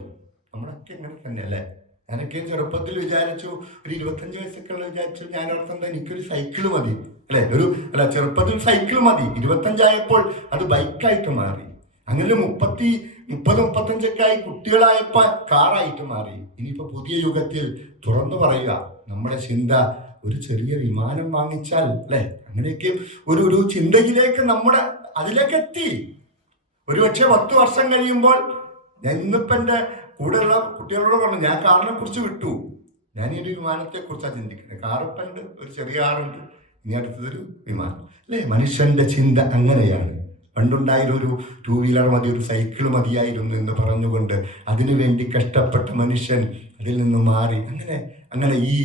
നമ്മളൊക്കെ ഇങ്ങനെ തന്നെ അല്ലേ? ഞാനൊക്കെ ചെറുപ്പത്തിൽ വിചാരിച്ചു, ഒരു 25 വയസ്സൊക്കെ വിചാരിച്ചു, ഞാൻ ഓർത്തെന്താ എനിക്കൊരു സൈക്കിള് മതി അല്ലെ? ചെറുപ്പത്തിൽ സൈക്കിൾ മതി. 25 ആയപ്പോൾ അത് ബൈക്കായിട്ട് മാറി. അങ്ങനെ 30-35 ആയി കുട്ടികളായപ്പോ കാറായിട്ട് മാറി. ഇനിയിപ്പോ പുതിയ യുഗത്തിൽ തുറന്നു പറയുക, നമ്മുടെ ചിന്ത ഒരു ചെറിയ വിമാനം വാങ്ങിച്ചാൽ അല്ലെ? അങ്ങനെയൊക്കെ ഒരു ചിന്തയിലേക്ക് അതിലേക്ക് എത്തി. ഒരുപക്ഷെ 10 വർഷം കഴിയുമ്പോൾ, ഞാൻ ഇന്നിപ്പോ എന്റെ കൂടെയുള്ള കുട്ടികളോട് പറഞ്ഞു, ഞാൻ കാറിനെ കുറിച്ച് വിട്ടു, ഞാൻ ഈ ഒരു വിമാനത്തെ കുറിച്ചാണ് ചിന്തിക്കുന്നത്. കാറിപ്പുണ്ട്, ഒരു ചെറിയ കാറുണ്ട്, ഇനി അടുത്തതൊരു വിമാനം അല്ലേ? മനുഷ്യന്റെ ചിന്ത അങ്ങനെയാണ്. പണ്ടുണ്ടായാലും ഒരു 2 വീലർ മതി, ഒരു സൈക്കിൾ മതിയായിരുന്നു എന്ന് പറഞ്ഞുകൊണ്ട് അതിനു വേണ്ടി കഷ്ടപ്പെട്ട മനുഷ്യൻ അതിൽ നിന്ന് മാറി. അങ്ങനെ ഈ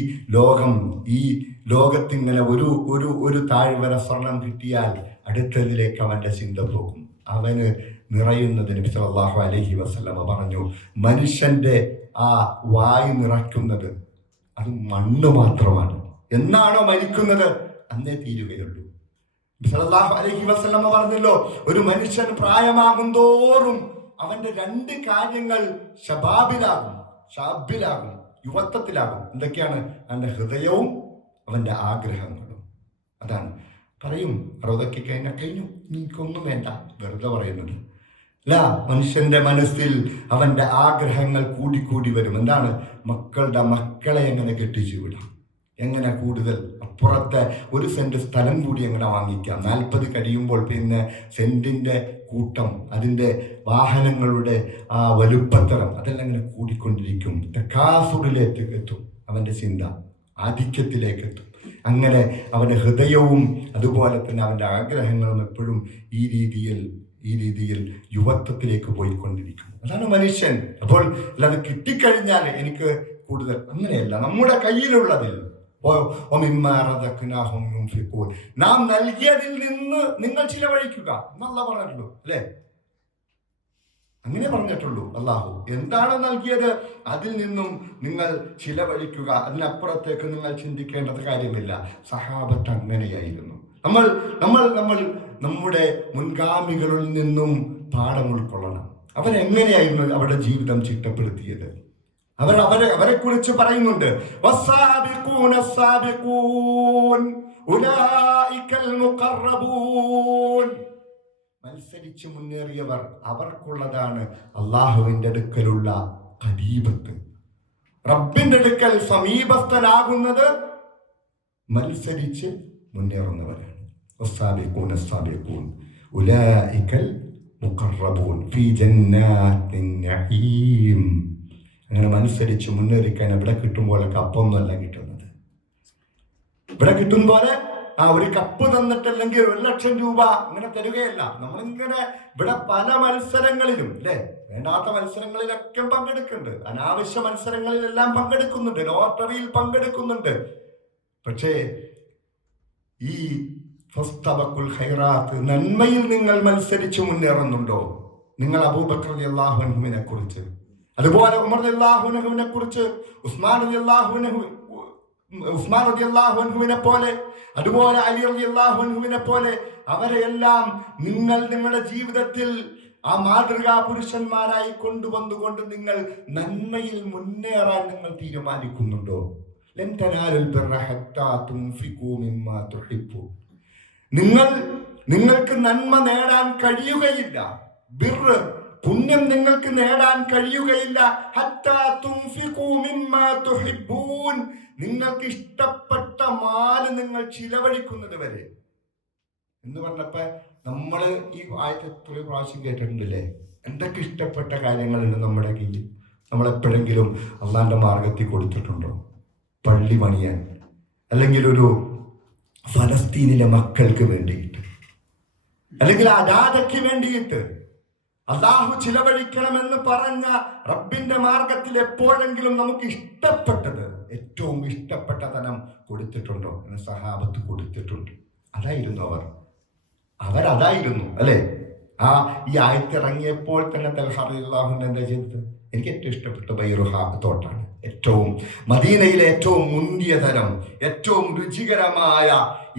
ലോകത്തിങ്ങനെ ഒരു താഴ്വര സ്വർണം കിട്ടിയാൽ അടുത്തതിലേക്ക് അവന്റെ ചിന്ത പോകും. അവന് നിറയുന്നതിന് നബി സല്ലല്ലാഹു അലൈഹി വസല്ലമ പറഞ്ഞു, മനുഷ്യന്റെ ആ വായ് നിറയ്ക്കുന്നത് അത് മണ്ണ് മാത്രമാണ്. എന്നാണോ മരിക്കുന്നത് അന്നേ തീരുകയുള്ളൂ. സല്ലല്ലാഹു അലൈഹി വസല്ലമ പറഞ്ഞല്ലോ, ഒരു മനുഷ്യൻ പ്രായമാകും തോറും അവന്റെ 2 കാര്യങ്ങൾ ഷാബിലാകും, യുവത്വത്തിലാകും. എന്തൊക്കെയാണ്? അവന്റെ ഹൃദയവും അവന്റെ ആഗ്രഹങ്ങളും. അതാണ് പറയും 60 കഴിഞ്ഞു, എനിക്കൊന്നും വേണ്ട, വെറുതെ പറയുന്നത് അല്ല. മനുഷ്യന്റെ മനസ്സിൽ അവന്റെ ആഗ്രഹങ്ങൾ കൂടിക്കൂടി വരും. എന്താണ്? മക്കളെ എങ്ങനെ കെട്ടിച്ചു വിടാം, എങ്ങനെ കൂടുതൽ അപ്പുറത്തെ 1 സെന്റ് സ്ഥലം കൂടി എങ്ങനെ വാങ്ങിക്കാം. 40 കഴിയുമ്പോൾ പിന്നെ സെന്റിന്റെ കൂട്ടം, അതിൻ്റെ വാഹനങ്ങളുടെ ആ വലുപ്പത്തരം, അതെല്ലാം ഇങ്ങനെ കൂടിക്കൊണ്ടിരിക്കും. തകാസുറിലേക്ക് എത്തും അവൻ്റെ ചിന്ത, ആധിക്യത്തിലേക്ക് എത്തും. അങ്ങനെ അവൻ്റെ ഹൃദയവും അതുപോലെ തന്നെ അവൻ്റെ ആഗ്രഹങ്ങളും എപ്പോഴും ഈ രീതിയിൽ യുവത്വത്തിലേക്ക് പോയിക്കൊണ്ടിരിക്കും. അതാണ് മനുഷ്യൻ. അപ്പോൾ അത് കിട്ടിക്കഴിഞ്ഞാൽ എനിക്ക് കൂടുതൽ, അങ്ങനെയല്ല. നമ്മുടെ കയ്യിലുള്ളതിൽ നാം നൽകിയതിൽ നിന്ന് നിങ്ങൾ ചിലവഴിക്കുക എന്നല്ല പറഞ്ഞിട്ടുള്ളൂ, അല്ലേ? അങ്ങനെ പറഞ്ഞിട്ടുള്ളൂ അള്ളാഹു. എന്താണ് നൽകിയത് അതിൽ നിന്നും നിങ്ങൾ ചിലവഴിക്കുക, അതിനപ്പുറത്തേക്ക് നിങ്ങൾ ചിന്തിക്കേണ്ടത് കാര്യമില്ല. സഹാബത്ത് അങ്ങനെയായിരുന്നു. നമ്മൾ നമ്മുടെ മുൻഗാമികളിൽ നിന്നും പാഠം ഉൾക്കൊള്ളണം. അവരെങ്ങനെയായിരുന്നു അവരുടെ ജീവിതം ചിട്ടപ്പെടുത്തിയത്? അവരെ കുറിച്ച് പറയുന്നുണ്ട്, മത്സരിച്ച് മുന്നേറിയവർ, അവർക്കുള്ളതാണ് അള്ളാഹുവിന്റെ അടുക്കലുള്ള ഖരീബത്ത്. റബ്ബിന്റെ അടുക്കൽ സമീപസ്ഥനാകുന്നത് മത്സരിച്ച് മുന്നേറുന്നവരാണ്. അങ്ങനെ മത്സരിച്ച് മുന്നേറിക്കാൻ ഇവിടെ കിട്ടുമ്പോഴൊക്കെ അപ്പൊന്നുമല്ല കിട്ടുന്നത്. ഇവിടെ കിട്ടും പോലെ ഒരു കപ്പ് തന്നിട്ടല്ലെങ്കിൽ 1,00,000 രൂപ അങ്ങനെ തരുകയല്ല. നമ്മളിങ്ങനെ ഇവിടെ പല മത്സരങ്ങളിലും, അല്ലെ, വേണ്ടാത്ത മത്സരങ്ങളിലൊക്കെ പങ്കെടുക്കുന്നുണ്ട്, അനാവശ്യ മത്സരങ്ങളിലെല്ലാം പങ്കെടുക്കുന്നുണ്ട്, ലോട്ടറിയിൽ പങ്കെടുക്കുന്നുണ്ട്. പക്ഷേ ഈ ഫസ്തബഖുൽ ഖൈറാത്ത്, നന്മയിൽ നിങ്ങൾ മത്സരിച്ച് മുന്നേറുന്നുണ്ടോ? നിങ്ങൾ അബൂബക്കർ റളിയല്ലാഹു അൻഹുവിനെ കുറിച്ച്, അതുപോലെ ഉമർ റളിയല്ലാഹു അൻഹുവിനെ കുറിച്ച്, ഉസ്മാൻ റളിയല്ലാഹു അൻഹുവിനെ പോലെ, അതുപോലെ അലി റളിയല്ലാഹു അൻഹുവിനെ പോലെ അവരെയെല്ലാം നിങ്ങൾ നിങ്ങളുടെ ജീവിതത്തിൽ ആ മാതൃകാ പുരുഷന്മാരായി കൊണ്ടുവന്നുകൊണ്ട് നിങ്ങൾ നന്മയിൽ മുന്നേറാൻ നിങ്ങൾ തീരുമാനിക്കുന്നുണ്ടോ? ലൻ തനാലുൽ ബിർറ ഹത്താ തുൻഫിഖൂ മിമ്മാ തുഹിബ്ബൂൻ. നിങ്ങൾക്ക് നന്മ നേടാൻ കഴിയുകയില്ല, ബിർറ് പുണ്യം നിങ്ങൾക്ക് നേടാൻ കഴിയുകയില്ല, ഹത്താ തുൻഫിഖൂ മിമ്മാ തുഹിബ്ബൂൻ, നിങ്ങൾക്ക് ഇഷ്ടപ്പെട്ട മാല് നിങ്ങൾ ചിലവഴിക്കുന്നത് വരെ എന്ന് പറഞ്ഞപ്പോ നമ്മള് ഈ ആയത്ത് എത്ര പ്രാവശ്യം കേട്ടിട്ടുണ്ടല്ലേ? എന്തൊക്കെ ഇഷ്ടപ്പെട്ട കാര്യങ്ങളുണ്ട് നമ്മുടെ കയ്യിൽ. നമ്മളെപ്പോഴെങ്കിലും അള്ളാന്റെ മാർഗത്തിൽ കൊടുത്തിട്ടുണ്ടോ? പള്ളി പണിയാൻ, അല്ലെങ്കിൽ ഒരു ഫലസ്തീനിലെ മക്കൾക്ക് വേണ്ടിയിട്ട്, അല്ലെങ്കിൽ അനാഥയ്ക്ക് വേണ്ടിയിട്ട് അള്ളാഹു ചിലവഴിക്കണമെന്ന് പറഞ്ഞ റബ്ബിന്റെ മാർഗത്തിൽ എപ്പോഴെങ്കിലും നമുക്ക് ഇഷ്ടപ്പെട്ടത്, ഏറ്റവും ഇഷ്ടപ്പെട്ട ധനം കൊടുത്തിട്ടുണ്ടോ? എന്ന് സഹാബത്ത് കൊടുത്തിട്ടുണ്ട്. അതായിരുന്നു അവരതായിരുന്നു, അല്ലെ? ഈ ആയത്തിറങ്ങിയപ്പോൾ തന്നെ തൽഹാ റളിയല്ലാഹു അൻഹു എന്താ ചെയ്തത്? എനിക്ക് ഏറ്റവും ഇഷ്ടപ്പെട്ട ബൈറുഹാ തോട്ടാണ്. ഏറ്റവും മദീനയിലെ ഏറ്റവും മുന്തിയ തരം, ഏറ്റവും രുചികരമായ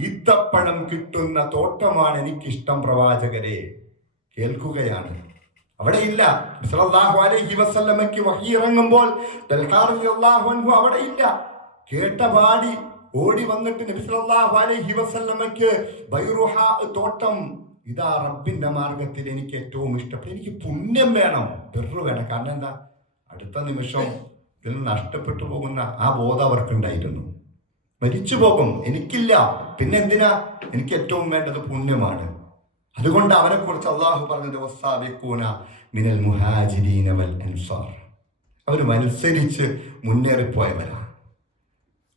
ഈത്തപ്പഴം കിട്ടുന്ന തോട്ടമാണ് എനിക്കിഷ്ടം പ്രവാചകരെ. കേൾക്കുകയാണ്. അവിടെ ഇല്ല. സല്ലല്ലാഹു അലൈഹി വസല്ലമയ്ക്ക് വഹി ഇറങ്ങുമ്പോൾ തൽഹാ റളിയല്ലാഹു അൻഹു അവിടെ ഇല്ല. കേട്ട പാടി ഓടി വന്നിട്ട് നബി സല്ലല്ലാഹു അലൈഹി വസല്ലമയ്ക്ക് ബൈറുഹാ തോട്ടം, ഇതാ റബ്ബിന്റെ മാർഗത്തിൽ എനിക്ക് ഏറ്റവും ഇഷ്ടപ്പെട്ട, എനിക്ക് പുണ്യം വേണം, ബിർറ് വേണം. കാരണം എന്താ? അടുത്ത നിമിഷം ഇതിൽ നഷ്ടപ്പെട്ടു പോകുന്ന ആ ബോധം അവർക്കുണ്ടായിരുന്നു. മരിച്ചു പോകും, എനിക്കില്ല, പിന്നെ എന്തിനാ? എനിക്ക് ഏറ്റവും വേണ്ടത് പുണ്യമാണ്. അതുകൊണ്ട് അവനെ കുറിച്ച് അള്ളാഹു പറഞ്ഞത് വസ്സാബിഖൂന മിനൽ മുഹാജിരീന വൽ അൻസാർ, അവർ മത്സരിച്ച് മുന്നേറിപ്പോയവരാണ്,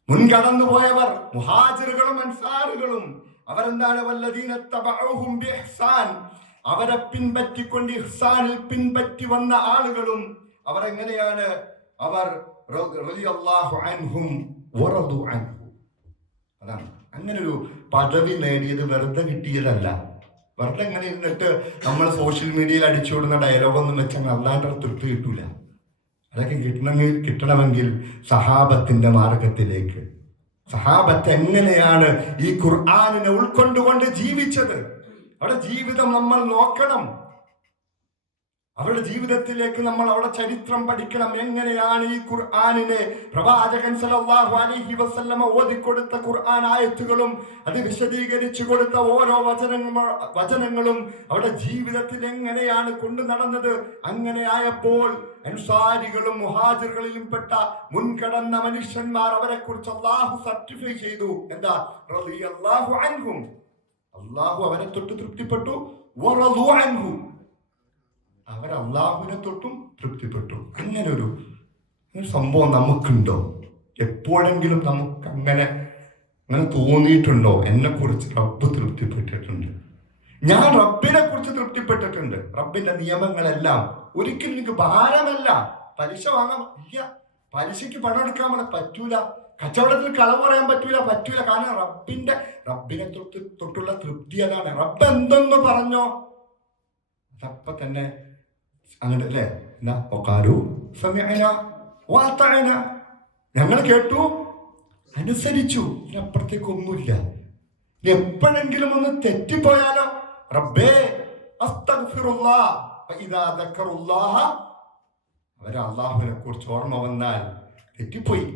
മുൻകടന്നു പോയവർ, മുഹാജിറുകളും അൻസാറുകളും. അവരെന്താണ്? വല്ലദീന തബഉഹും ബിഇഹ്സാൻ, അവരെ പിൻപറ്റിക്കൊണ്ട് ഇഹ്സാനിൽ പിൻപറ്റി വന്ന ആളുകളും. അവർ എങ്ങനെയാണ്? അവർ റളിയല്ലാഹു അൻഹും വറദു അൻഹു. അതാണ് അങ്ങനൊരു പദവി നേടിയത് വെറുതെ കിട്ടിയതല്ല. വെറുതെ എങ്ങനെ ഇരുന്നിട്ട് നമ്മൾ സോഷ്യൽ മീഡിയയിൽ അടിച്ചുവിടുന്ന ഡയലോഗൊന്നും വെച്ചാൽ അല്ലാണ്ട് തൃപ്തി കിട്ടൂല. അതൊക്കെ കിട്ടണമെങ്കിൽ സഹാബത്തിന്റെ മാർഗത്തിലേക്ക്, സഹാബത്ത് എങ്ങനെയാണ് ഈ ഖുർആനിനെ ഉൾക്കൊണ്ടുകൊണ്ട് ജീവിച്ചത്, അവരുടെ ജീവിതം നമ്മൾ നോക്കണം. അവരുടെ ജീവിതത്തിലേക്ക് നമ്മൾ അവരുടെ ചരിത്രം പഠിക്കണം. എങ്ങനെയാണ് ഈ ഖുർആനിനെ പ്രവാചകൻ സല്ലല്ലാഹു അലൈഹി വസല്ലമ ഓതിക്കൊടുത്ത ഖുർആൻ ആയത്തുകളും അത് വിശദീകരിച്ചു കൊടുത്ത ഓരോ വചനങ്ങളും അവരുടെ ജീവിതത്തിൽ എങ്ങനെയാണ് കൊണ്ടു നടന്നത്. അങ്ങനെ ആയപ്പോൾ അൻസാരികളും മുഹാജിറുകളിലും പെട്ട മുൻകടന്ന മനുഷ്യന്മാർ അവരെ കുറിച്ച് അല്ലാഹു സർട്ടിഫൈ ചെയ്തു. എന്താ? റളിയല്ലാഹു അൻഹും, അല്ലാഹു അവരെ തൊട്ട് തൃപ്തിപ്പെട്ടു. വറദു അൻഹു, അവർ അള്ളാഹുവിനെ തൊട്ടും തൃപ്തിപ്പെട്ടു. അങ്ങനെ ഒരു സംഭവം നമുക്കുണ്ടോ? എപ്പോഴെങ്കിലും നമുക്ക് അങ്ങനെ തോന്നിയിട്ടുണ്ടോ? എന്നെ കുറിച്ച് റബ്ബ് തൃപ്തിപ്പെട്ടിട്ടുണ്ട്, ഞാൻ റബ്ബിനെ കുറിച്ച് തൃപ്തിപ്പെട്ടിട്ടുണ്ട്. റബ്ബിന്റെ നിയമങ്ങളെല്ലാം ഒരിക്കലും എനിക്ക് ഭാരമല്ല. പലിശ വാങ്ങാൻ ഇല്ല, പലിശയ്ക്ക് പണം എടുക്കാൻ പറ്റൂല, കച്ചവടത്തിൽ കളവ് പറയാൻ പറ്റൂല. കാരണം റബ്ബിനെ തൊട്ടുള്ള തൃപ്തി അതാണ്. റബ്ബ് എന്തെന്ന് പറഞ്ഞോ അതപ്പ തന്നെ അങ്ങനെ അല്ലേ? എന്നാ ഒക്കാലു സമയന വാർത്തന, ഞങ്ങൾ കേട്ടു അനുസരിച്ചു, ഇതിനപ്പുറത്തേക്കൊന്നുമില്ല. എപ്പോഴെങ്കിലും ഒന്ന് തെറ്റിപ്പോയാലോ റബ്ബേ അസ്തഗ്ഫിറുല്ലാഹ് ഫഇദാ ദക്കറുല്ലാഹ, അവർ അള്ളാഹുവിനെ കുറിച്ച് ഓർമ്മ വന്നാൽ തെറ്റിപ്പോയി,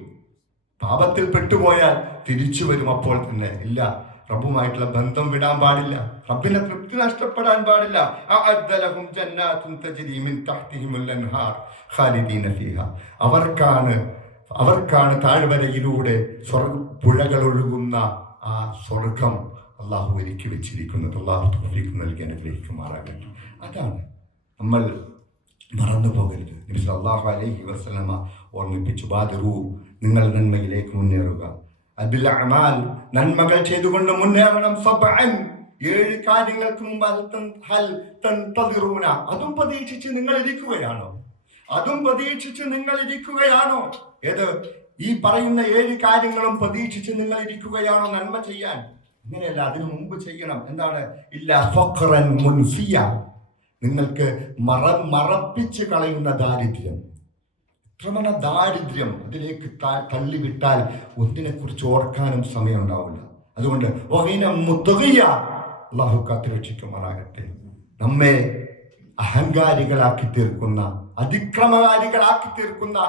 പാപത്തിൽ പെട്ടുപോയാൽ തിരിച്ചു വരും. അപ്പോൾ തന്നെ ഇല്ല, റബ്ബുമായിട്ടുള്ള ബന്ധം വിടാൻ പാടില്ല, റബ്ബിന്റെ തൃപ്തി നഷ്ടപ്പെടാൻ പാടില്ല. അവർക്കാണ് താഴ്വരയിലൂടെ പുഴകൾ ഒഴുകുന്ന ആ സ്വർഗം അള്ളാഹു ഒരുക്കി വെച്ചിരിക്കുന്നത്. അള്ളാഹു തൗഫീഖ് നൽകി അനുഗ്രഹിക്കുമാറാകട്ടെ. അതാണ് നമ്മൾ മറന്നു പോകരുത്. നബി സല്ലല്ലാഹു അലൈഹി വസല്ലമ ഓർമ്മിപ്പിച്ചു, ബാദിറു, നിങ്ങൾ നന്മയിലേക്ക് മുന്നേറുക, അബിൽ അഅമാൽ, നന്മകൾ ചെയ്തുകൊണ്ട് മുന്നേറണം. സബ്അൻ, 7 കാര്യങ്ങൾക്ക് മുമ്പ് ഹൽ തൻതദിറൂന, അതും പ്രതീക്ഷിച്ച് നിങ്ങൾ ഇരിക്കുകയാണോ? ഏത്? ഈ പറയുന്ന 7 കാര്യങ്ങളും പ്രതീക്ഷിച്ച് നിങ്ങൾ ഇരിക്കുകയാണോ നന്മ ചെയ്യാൻ? അങ്ങനെയല്ല, അതിനു മുമ്പ് ചെയ്യണം. എന്താണ്? ഇല്ല ഫഖ്റൻ മുൻസിയ, നിങ്ങൾക്ക് മറപ്പിച്ച് കളയുന്ന ദാരിദ്ര്യം, എത്രമന ദാരിദ്ര്യം, അതിലേക്ക് തള്ളിവിട്ടാൽ ഒന്നിനെ കുറിച്ച് ഓർക്കാനും സമയം ഉണ്ടാവില്ല. അതുകൊണ്ട് അല്ലാഹു കാത്തുരക്ഷിക്കുമാറാകട്ടെ. നമ്മെ അഹങ്കാരികളാക്കി തീർക്കുന്ന, അതിക്രമകാരികളാക്കി തീർക്കുന്ന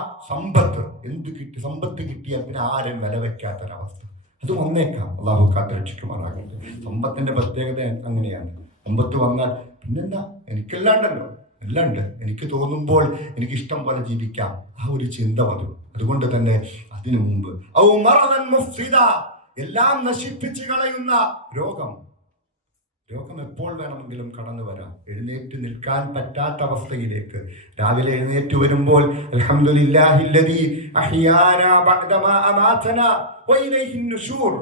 സമ്പത്ത് കിട്ടിയാൽ പിന്നെ ആരും വില വയ്ക്കാത്തൊരവസ്ഥ അത് വന്നേക്കാം. അല്ലാഹു കാത്തുരക്ഷിക്കുമാറാകട്ടെ. സമ്പത്തിന്റെ പ്രത്യേകത അങ്ങനെയാണ്. സമ്പത്ത് വന്നാൽ പിന്നെന്താ, എനിക്കെല്ലാണ്ടല്ലോ, എല്ലാം ഉണ്ട്, എനിക്ക് തോന്നുമ്പോൾ എനിക്ക് ഇഷ്ടം പോലെ ജീവിക്കാം, ആ ഒരു ചിന്ത വരും. അതുകൊണ്ട് തന്നെ അതിനു മുമ്പ് എല്ലാം നശിപ്പിച്ച് കളയുന്ന രോഗം എപ്പോൾ വേണമെങ്കിലും കടന്നു വരാം. എഴുന്നേറ്റ് നിൽക്കാൻ പറ്റാത്ത അവസ്ഥയിലേക്ക് രാവിലെ എഴുന്നേറ്റ് വരുമ്പോൾ അൽഹംദുലില്ലാഹില്ലദീ അഹ്യാനാ ബഅദമാ അമാതനാ വഇലൈഹിൻ നുശൂർ,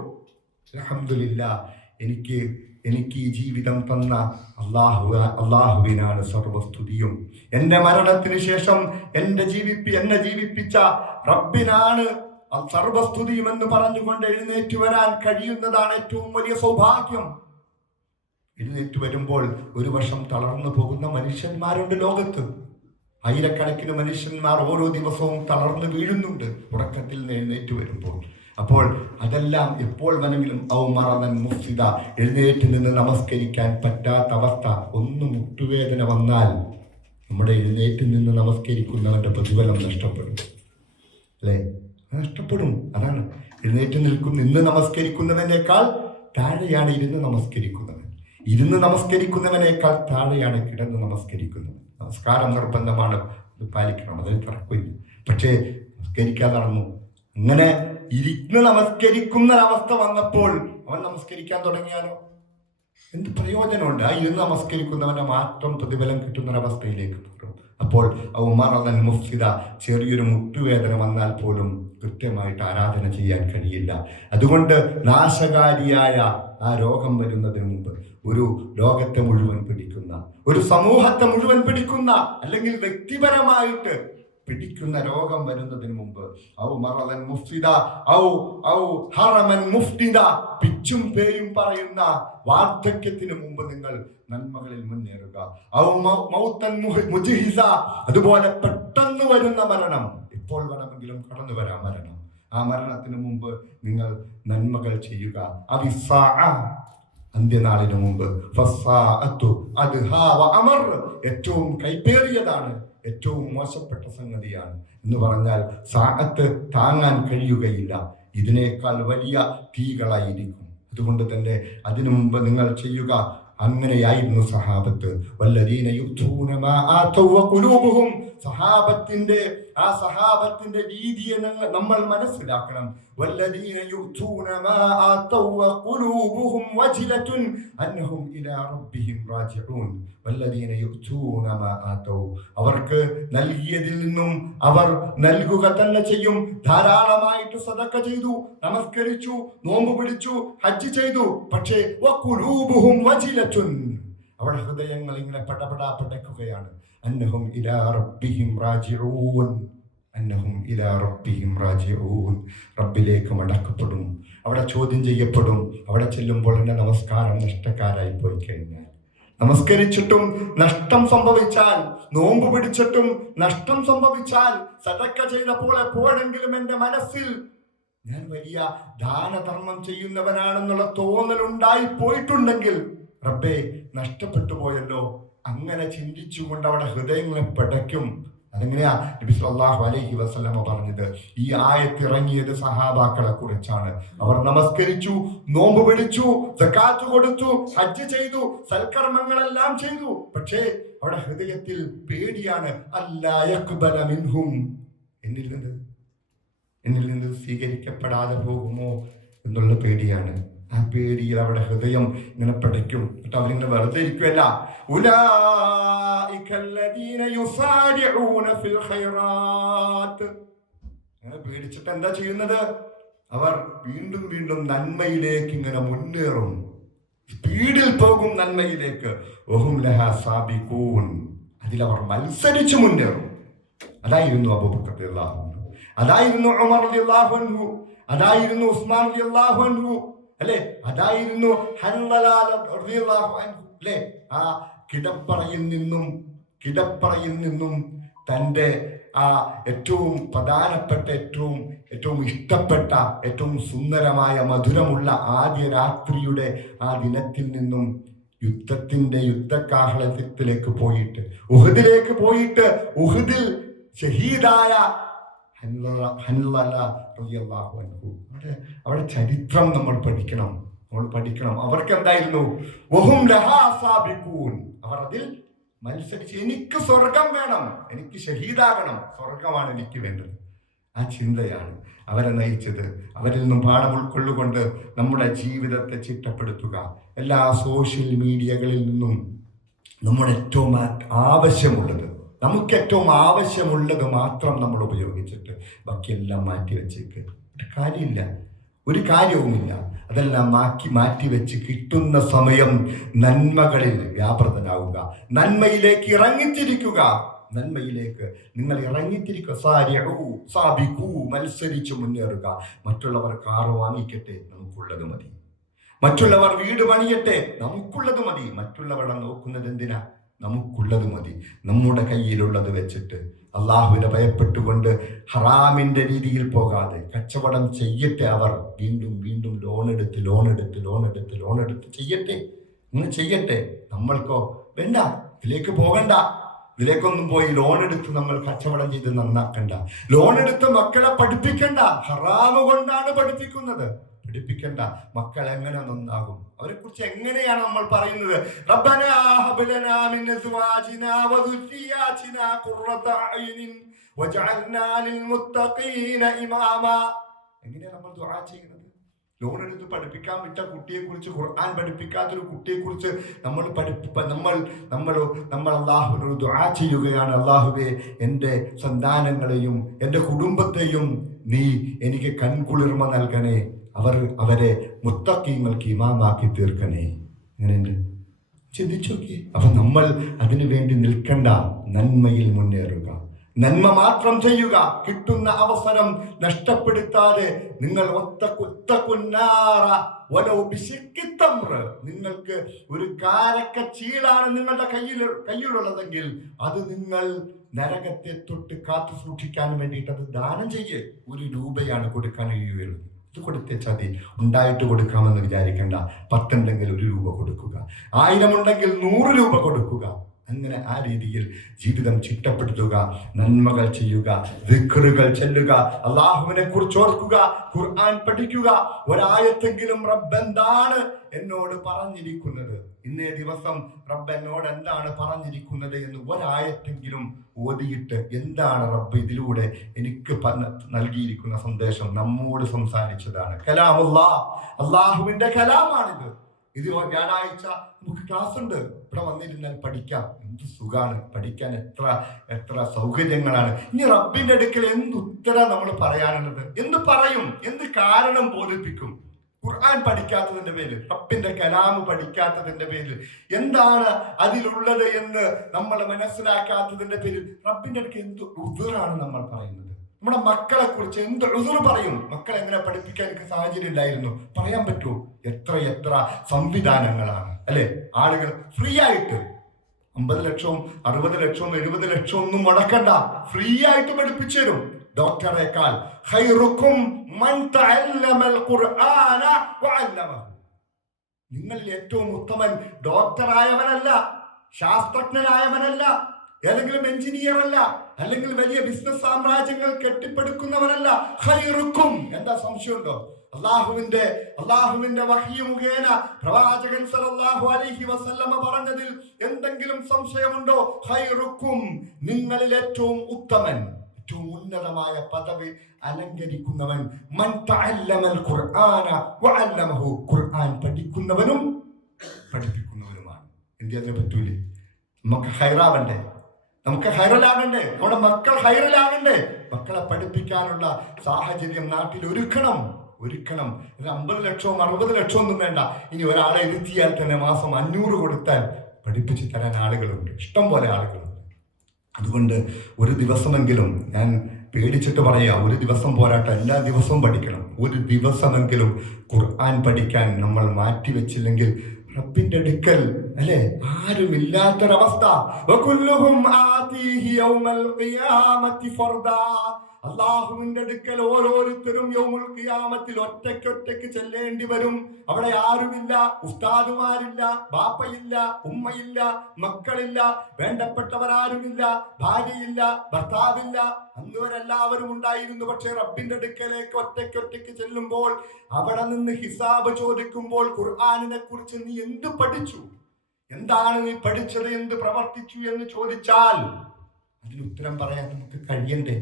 അൽഹംദുലില്ലാഹ്, എനിക്ക് ഈ ജീവിതം തന്ന അള്ളാഹുവിനാണ് സർവസ്തുതിയും. എന്റെ മരണത്തിന് ശേഷം എന്നെ ജീവിപ്പിച്ച റബ്ബിനാണ് സർവസ്തുതിയും എന്ന് പറഞ്ഞുകൊണ്ട് എഴുന്നേറ്റ് വരാൻ കഴിയുന്നതാണ് ഏറ്റവും വലിയ സൗഭാഗ്യം. എഴുന്നേറ്റ് വരുമ്പോൾ ഒരു വർഷം തളർന്നു പോകുന്ന മനുഷ്യന്മാരുണ്ട് ലോകത്ത്. ആയിരക്കണക്കിന് മനുഷ്യന്മാർ ഓരോ ദിവസവും തളർന്നു വീഴുന്നുണ്ട് ഉറക്കത്തിൽ നിന്ന് എഴുന്നേറ്റ് വരുമ്പോൾ. അപ്പോൾ അതെല്ലാം എപ്പോൾ വേണമെങ്കിലും മുഫ്സിദ, എഴുന്നേറ്റ് നിന്ന് നമസ്കരിക്കാൻ പറ്റാത്ത അവസ്ഥ, ഒന്ന് മുട്ടുവേദന വന്നാൽ നമ്മുടെ എഴുന്നേറ്റ് നിന്ന് നമസ്കരിക്കുന്നവന്റെ പ്രതിഫലം നഷ്ടപ്പെടും, അല്ലേ? നഷ്ടപ്പെടും. അതാണ് എഴുന്നേറ്റ് നിന്ന് നമസ്കരിക്കുന്നവനേക്കാൾ താഴെയാണ് ഇരുന്ന് നമസ്കരിക്കുന്നവനേക്കാൾ താഴെയാണ് കിടന്ന് നമസ്കരിക്കുന്നത്. നമസ്കാരം നിർബന്ധമാണ്, അത് പാലിക്കണം, അതിൽ തർക്കമില്ല. പക്ഷേ നമസ്കരിക്കാതെ നടന്നു. അങ്ങനെ ഇരുന്ന് നമസ്കരിക്കുന്ന ഒരവസ്ഥ വന്നപ്പോൾ അവൻ നമസ്കരിക്കാൻ തുടങ്ങിയാലോ എന്ത് പ്രയോജനമുണ്ട്? ആ ഇരുന്ന് നമസ്കരിക്കുന്നവന്റെ മാത്രം പ്രതിഫലം കിട്ടുന്നൊരവസ്ഥയിലേക്ക് പോകും. അപ്പോൾ മുഫ്സിദ, ചെറിയൊരു മുട്ടുവേദന വന്നാൽ പോലും കൃത്യമായിട്ട് ആരാധന ചെയ്യാൻ കഴിയില്ല. അതുകൊണ്ട് നാശകാരിയായ ആ രോഗം വരുന്നതിന് മുമ്പ് ഒരു ലോകത്തെ മുഴുവൻ പിടിക്കുന്ന, ഒരു സമൂഹത്തെ മുഴുവൻ പിടിക്കുന്ന, അല്ലെങ്കിൽ വ്യക്തിപരമായിട്ട് പിടിക്കുന്ന രോഗം വരുന്നതിന് മുമ്പ്, ഔ മറദൻ മുഫ്സിദ ഔ ഹറമൻ മുഫ്തിദ, പിച്ചും പേയും പറയുന്ന വാർദ്ധക്യത്തിന് മുമ്പ് നിങ്ങൾ നന്മകളിൽ മുന്നേറുക. ഔ മൗതൻ മുജ്ഹിസ, അതുപോലെ പെട്ടെന്ന് വരുന്ന മരണം, ഇപ്പോൾ വേണമെങ്കിലും കടന്നു വരാം മരണം. ആ മരണത്തിന് മുമ്പ് നിങ്ങൾ നന്മകൾ ചെയ്യുക. അന്ത്യനാളിന് മുമ്പ് ഏറ്റവും കൈപ്പേറിയതാണ്, ഏറ്റവും മോശപ്പെട്ട സംഗതിയാണ് എന്ന് പറഞ്ഞാൽ സാഅത്ത് താങ്ങാൻ കഴിയുകയില്ല, ഇതിനേക്കാൾ വലിയ തീകളായിരിക്കും. അതുകൊണ്ട് തന്നെ അതിനു മുമ്പ് നിങ്ങൾ ചെയ്യുക. അങ്ങനെയായിരുന്നു സഹാബത്ത്. വല്ലദീന യുഅ്തൂന മാ ആതൗ വഖുലൂബുഹും, സഹാബത്തിന്റെ രീതിയെ നമ്മൾ മനസ്സിലാക്കണം. വല്ലദീന യുഅ്തൂന മാ ആതൗ വഖുലൂബുഹും വജിലത്തുൻ അന്നഹും ഇലാ റബ്ബിഹിം റാജിഊൻ. വല്ലദീന യുഅ്തൂന മാ ആതൗ, അവർക്ക് നൽകിയതിൽ നിന്നും അവർ നൽകുക തന്നെ ചെയ്യും. ധാരാളമായിട്ട് സദഖ ചെയ്തു, നമസ്കരിച്ചു, നോമ്പ് പിടിച്ചു, ഹജ്ജ് ചെയ്തു, പക്ഷേ വഖുലൂബുഹും വജിലത്തുൻ, അവരുടെ ഹൃദയങ്ങൾ ഇങ്ങനെ പടപടാപടക്കുകയാണ്. അന്നഹും ഇലാ റബ്ബിഹിം റാജിഊൻ, അന്നഹും ഇലാ റബ്ബിഹിം റാജിഊൻ, റബ്ബിലേക്ക് മടക്കപ്പെടും, അവിടെ ചോദ്യം ചെയ്യപ്പെടും. അവിടെ ചെല്ലുമ്പോൾ തന്നെ നമസ്കാരം നഷ്ടക്കാരായി പോയി കഴിഞ്ഞാൽ, നമസ്കരിച്ചിട്ടും നഷ്ടം സംഭവിച്ചാൽ, നോമ്പ് പിടിച്ചിട്ടും നഷ്ടം സംഭവിച്ചാൽ, സദഖ ചെയ്തപ്പോൾ എപ്പോഴെങ്കിലും എൻ്റെ മനസ്സിൽ ഞാൻ വലിയ ദാനധർമ്മം ചെയ്യുന്നവനാണെന്നുള്ള തോന്നലുണ്ടായി പോയിട്ടുണ്ടെങ്കിൽ, റബ്ബേ നഷ്ടപ്പെട്ടു പോയല്ലോ, അങ്ങനെ ചിന്തിച്ചുകൊണ്ട് അവിടെ ഹൃദയങ്ങളെ പടയ്ക്കും. അതെങ്ങനെയാ നബി സല്ലല്ലാഹു അലൈഹി വസല്ലമ പറഞ്ഞത്? ഈ ആയത്ത് ഇറങ്ങിയത് സഹാബാക്കളെ കുറിച്ചാണ്. അവർ നമസ്കരിച്ചു, നോമ്പ് പിടിച്ചു, സകാത്ത് കൊടുത്തു, ഹജ്ജ് ചെയ്തു, സൽക്കർമ്മങ്ങളെല്ലാം ചെയ്തു, പക്ഷേ അവിടെ ഹൃദയത്തിൽ പേടിയാണ്. അല്ലാ യഖ്ബല മിൻഹും, എന്നിൽ നിന്ന് സ്വീകരിക്കപ്പെടാതെ പോകുമോ എന്നുള്ള പേടിയാണ്. ആ പേടിയിൽ അവരുടെ ഹൃദയം ഇങ്ങനെ പടയ്ക്കും. എന്നിട്ട് അവരിങ്ങനെ വെറുതെ ഇരിക്കുമല്ല. അങ്ങനെ പേടിച്ചിട്ട് എന്താ ചെയ്യുന്നത്? അവർ വീണ്ടും വീണ്ടും നന്മയിലേക്ക് ഇങ്ങനെ മുന്നേറും, സ്പീഡിൽ പോകും നന്മയിലേക്ക്. അതിലവർ മത്സരിച്ച് മുന്നേറും. അതായിരുന്നു അബൂബക്കർ റളിയല്ലാഹു അൻഹു, അതായിരുന്നു ഉമർ റളിയല്ലാഹു അൻഹു, അതായിരുന്നു ഉസ്മാൻ റളിയല്ലാഹു അൻഹു, അല്ലെ, അതായിരുന്നു ഹൻളല റളിയല്ലാഹു അൻഹു, അല്ലെ. ആ കിടപ്പറയിൽ നിന്നും തൻ്റെ ആ ഏറ്റവും പ്രധാനപ്പെട്ട, ഏറ്റവും ഇഷ്ടപ്പെട്ട, ഏറ്റവും സുന്ദരമായ മധുരമുള്ള ആദ്യ രാത്രിയുടെ ആ ദിനത്തിൽ നിന്നും യുദ്ധക്കാഹളത്തിലേക്ക് പോയിട്ട്, ഉഹദിലേക്ക് പോയിട്ട്, ഉഹദിൽ ഷഹീദായ അവിടെ ചരിത്രം നമ്മൾ പഠിക്കണം. അവർക്ക് എന്തായിരുന്നു? അവർ അതിൽ മത്സരിച്ച്, എനിക്ക് സ്വർഗം വേണം, എനിക്ക് ഷഹീദാകണം, സ്വർഗമാണ് എനിക്ക് വേണ്ടത്. ആ ചിന്തയാണ് അവരെ നയിച്ചത്. അവരിൽ നിന്നും പാഠം ഉൾക്കൊള്ളുകൊണ്ട് നമ്മുടെ ജീവിതത്തെ ചിട്ടപ്പെടുത്തുക. എല്ലാ സോഷ്യൽ മീഡിയകളിൽ നിന്നും നമ്മുടെ നമുക്ക് ഏറ്റവും ആവശ്യമുള്ളത് മാത്രം നമ്മൾ ഉപയോഗിച്ചിട്ട് ബാക്കിയെല്ലാം മാറ്റി വെച്ചേക്ക്. കാര്യമില്ല, ഒരു കാര്യവുമില്ല. അതെല്ലാം മാറ്റിവെച്ച് കിട്ടുന്ന സമയം നന്മകളിൽ വ്യാപൃതനാവുക, നന്മയിലേക്ക് ഇറങ്ങിത്തിരിക്കുക. നിങ്ങൾ ഇറങ്ങിത്തിരിക്കുക. മത്സരിച്ച് മുന്നേറുക. മറ്റുള്ളവർ കാറ് വാങ്ങിക്കട്ടെ, നമുക്കുള്ളത് മതി. മറ്റുള്ളവർ വീട് പണിയട്ടെ, നമുക്കുള്ളത് മതി. മറ്റുള്ളവരെ നോക്കുന്നത് എന്തിനാ? നമുക്കുള്ളത് മതി. നമ്മുടെ കയ്യിലുള്ളത് വെച്ചിട്ട് അള്ളാഹുവിനെ ഭയപ്പെട്ടുകൊണ്ട് ഹറാമിന്റെ രീതിയിൽ പോകാതെ കച്ചവടം ചെയ്യട്ടെ. അവർ വീണ്ടും ലോണെടുത്ത് ചെയ്യട്ടെ. ഇങ്ങനെ ചെയ്യട്ടെ. നമ്മൾക്കോ വേണ്ട, ഇതിലേക്ക് പോകണ്ട. ഇതിലേക്കൊന്നും പോയി ലോൺ എടുത്ത് നമ്മൾ കച്ചവടം ചെയ്ത് നന്നാക്കണ്ട. ലോൺ എടുത്ത് മക്കളെ പഠിപ്പിക്കണ്ട. ഹറാമ് കൊണ്ടാണ് പഠിപ്പിക്കുന്നത്. പഠിപ്പിക്കണ്ട. മക്കൾ എങ്ങനെ നന്നാകും? അവരെ കുറിച്ച് എങ്ങനെയാണ് നമ്മൾ പറയുന്നത്? റബ്ബനാ ഹബ് ലനാ മിൻ അസ്വാജിനാ വദുരിയാതിനാ ഖുർറത അയ്നിൻ വജഅൽനാ ലിൽ മുത്തഖീന ഇമാമാ. എങ്ങനെയാണ് നമ്മൾ ദുആ ചെയ്യുന്നത്? ലോൺ എടുത്ത് പഠിപ്പിക്കാൻ വിട്ട കുട്ടിയെ കുറിച്ച്, ഖുർആൻ പഠിപ്പിക്കാത്തൊരു കുട്ടിയെ കുറിച്ച് നമ്മൾ അല്ലാഹുവിനോട് ദുആ ചെയ്യുകയാണ്. അല്ലാഹുവേ, എൻ്റെ സന്താനങ്ങളെയും എൻ്റെ കുടുംബത്തെയും നീ എനിക്ക് കൺകുളിർമ നൽകണേ. അവരെ മുത്തഖീങ്ങൾക്ക് ഇമാമാക്കി തീർക്കണേ. ഇങ്ങനെയുണ്ട്, ചിന്തിച്ചു നോക്കി. അപ്പൊ നമ്മൾ അതിനു വേണ്ടി നിൽക്കണ്ട, നന്മയിൽ മുന്നേറുക. നന്മ മാത്രം ചെയ്യുക. കിട്ടുന്ന അവസരം നഷ്ടപ്പെടുത്താതെ നിങ്ങൾ നിങ്ങൾക്ക് ഒരു കാരക്ക ചീളാണ് നിങ്ങളുടെ കയ്യിലുള്ളതെങ്കിൽ അത് നിങ്ങൾ നരകത്തെ തൊട്ട് കാത്തു സൂക്ഷിക്കാൻ വേണ്ടിയിട്ട് അത് ദാനം ചെയ്യേ. 1 രൂപയാണ് കൊടുക്കാൻ കഴിയുകയുള്ളൂ. ഇത് കൊടുത്തേച്ചാൽ മതി. ഉണ്ടായിട്ട് കൊടുക്കാമെന്ന് വിചാരിക്കേണ്ട. 10 ഉണ്ടെങ്കിൽ 1 രൂപ കൊടുക്കുക, 1000 ഉണ്ടെങ്കിൽ 100 രൂപ കൊടുക്കുക. അങ്ങനെ ആ രീതിയിൽ ജീവിതം ചിട്ടപ്പെടുത്തുക, നന്മകൾ ചെയ്യുക, ദിക്റുകൾ ചൊല്ലുക, അള്ളാഹുവിനെ കുറിച്ച് ഓർക്കുക, ഖുർആൻ പഠിക്കുക. ഒരായത്തെങ്കിലും റബ്ബ് എന്താണ് എന്നോട് പറഞ്ഞിരിക്കുന്നത്, ഇന്നേ ദിവസം റബ്ബ് എന്നോട് എന്താണ് പറഞ്ഞിരിക്കുന്നത് എന്ന് ഒരായത്തെങ്കിലും ഓതിയിട്ട് എന്താണ് റബ്ബ് ഇതിലൂടെ എനിക്ക് നൽകിയിരിക്കുന്ന സന്ദേശം, നമ്മോട് സംസാരിച്ചതാണ്. കലാമുല്ലാഹ്, അള്ളാഹുവിന്റെ കലാമാണിത്. ഇത് വ്യാഴാഴ്ച നമുക്ക് ക്ലാസ് ഉണ്ട്. ഇവിടെ വന്നിരുന്നാൽ പഠിക്കാം. എന്ത് സുഖാണ് പഠിക്കാൻ, എത്ര സൗകര്യങ്ങളാണ്. ഇനി റബ്ബിന്റെ അടുക്കൽ എന്ത് ഉത്തരം നമ്മൾ പറയാനുള്ളത്? എന്ത് പറയും? എന്ത് കാരണം ബോധിപ്പിക്കും? ഖുർആൻ പഠിക്കാത്തതിന്റെ പേരിൽ, റബ്ബിന്റെ കലാമ് പഠിക്കാത്തതിന്റെ പേരിൽ, എന്താണ് അതിലുള്ളത് എന്ന് നമ്മൾ മനസ്സിലാക്കാത്തതിന്റെ പേരിൽ റബ്ബിന്റെ അടുക്കൽ എന്ത് ഉദറാണ് നമ്മൾ പറയുന്നത്? നമ്മുടെ മക്കളെ കുറിച്ച് എന്ത് ഉദറ് പറയും? മക്കളെ എങ്ങനെ പഠിപ്പിക്കാൻ എനിക്ക് സാഹചര്യം ഇല്ലായിരുന്നു, പറയാൻ പറ്റുമോ? എത്ര സംവിധാനങ്ങളാണ് അല്ലെ? ആളുകൾ ഫ്രീ ആയിട്ട് 50 ലക്ഷവും 60 ലക്ഷവും 70 ലക്ഷവും ഒന്നും മുടക്കണ്ട, ഫ്രീ ആയിട്ട് പഠിപ്പിച്ചു തരും. ഡോക്ടറേക്കാൾ ഖൈറുക്കും മൻ തഅല്ലമൽ ഖുർആന വഅല്ലമഹു. നിങ്ങളിൽ ഏറ്റവും ഉത്തമൻ ഡോക്ടറായവനല്ല, ശാസ്ത്രജ്ഞനായവനല്ല, ഏതെങ്കിലും എഞ്ചിനീയർ അല്ല, അല്ലെങ്കിൽ വലിയ ബിസിനസ് സാമ്രാജ്യങ്ങൾ കെട്ടിപ്പടുക്കുന്നവരല്ല. ഖൈറുക്കും, എന്താ സംശയമുണ്ടോ? അള്ളാഹുവിന്റെ വഹ്യ് മുഖേന പ്രവാചകൻ സല്ലല്ലാഹു അലൈഹി വസല്ലമ പറഞ്ഞതിൽ എന്തെങ്കിലും സംശയമുണ്ടോ? ഖൈറുക്കും, നിങ്ങളിൽ ഏറ്റവും ഉത്തമൻ, ഏറ്റവും ഉന്നതമായ പദവി അലങ്കരിക്കുന്നവൻ, മൻ തഅല്ലമൽ ഖുർആന വഅല്ലമഹു, ഖുർആൻ പഠിക്കുന്നവനും പഠിപ്പിക്കുന്നവനുമാണ്. എന്തിനെ പറ്റൂലേ? നമുക്ക് ഹൈറാവണ്ടേ, നമുക്ക് ഹൈറലാകണ്ടേ, നമ്മുടെ മക്കൾ ഹൈറലാകണ്ടേ? മക്കളെ പഠിപ്പിക്കാനുള്ള സാഹചര്യം നാട്ടിൽ ഒരുക്കണം. 50 ലക്ഷവും 60 ലക്ഷവും ഒന്നും വേണ്ട. ഇനി ഒരാളെ ഇരുത്തിയാൽ തന്നെ മാസം 500 കൊടുത്താൽ പഠിപ്പിച്ചു തരാൻ ആളുകളുണ്ട്, ഇഷ്ടം പോലെ ആളുകളുണ്ട്. അതുകൊണ്ട് ഒരു ദിവസമെങ്കിലും, ഞാൻ പേടിച്ചിട്ട് പറയാ, ഒരു ദിവസം പോരാട്ടം, എല്ലാ ദിവസവും പഠിക്കണം. ഒരു ദിവസമെങ്കിലും ഖുർആൻ പഠിക്കാൻ നമ്മൾ മാറ്റിവെച്ചില്ലെങ്കിൽ റബ്ബിന്റെ അടുക്കൽ അല്ലെ ആരുമില്ലാത്തൊരവസ്ഥ. അള്ളാഹുവിന്റെ അടുക്കൽ ഓരോരുത്തരും യൗമുൽ ഖിയാമത്തിൽ ഒറ്റയ്ക്ക് ചെല്ലേണ്ടി വരും. അവിടെ ആരുമില്ല, ഉസ്താദുമാരില്ല, ബാപ്പയില്ല, ഉമ്മയില്ല, മക്കളില്ല, വേണ്ടപ്പെട്ടവരാരുമില്ല, ഭാര്യയില്ല, ഭർത്താവില്ല. അന്നുവരെല്ലാവരും ഉണ്ടായിരുന്നു. പക്ഷെ റബ്ബിന്റെ അടുക്കലേക്ക് ഒറ്റയ്ക്ക് ചെല്ലുമ്പോൾ, അവിടെ നിന്ന് ഹിസാബ് ചോദിക്കുമ്പോൾ, ഖുർആനിനെ കുറിച്ച് നീ എന്ത് പഠിച്ചു, എന്താണ് നീ പഠിച്ചത്, എന്ത് പ്രവർത്തിച്ചു എന്ന് ചോദിച്ചാൽ അതിന് ഉത്തരം പറയാൻ നമുക്ക് കഴിയണ്ടേ?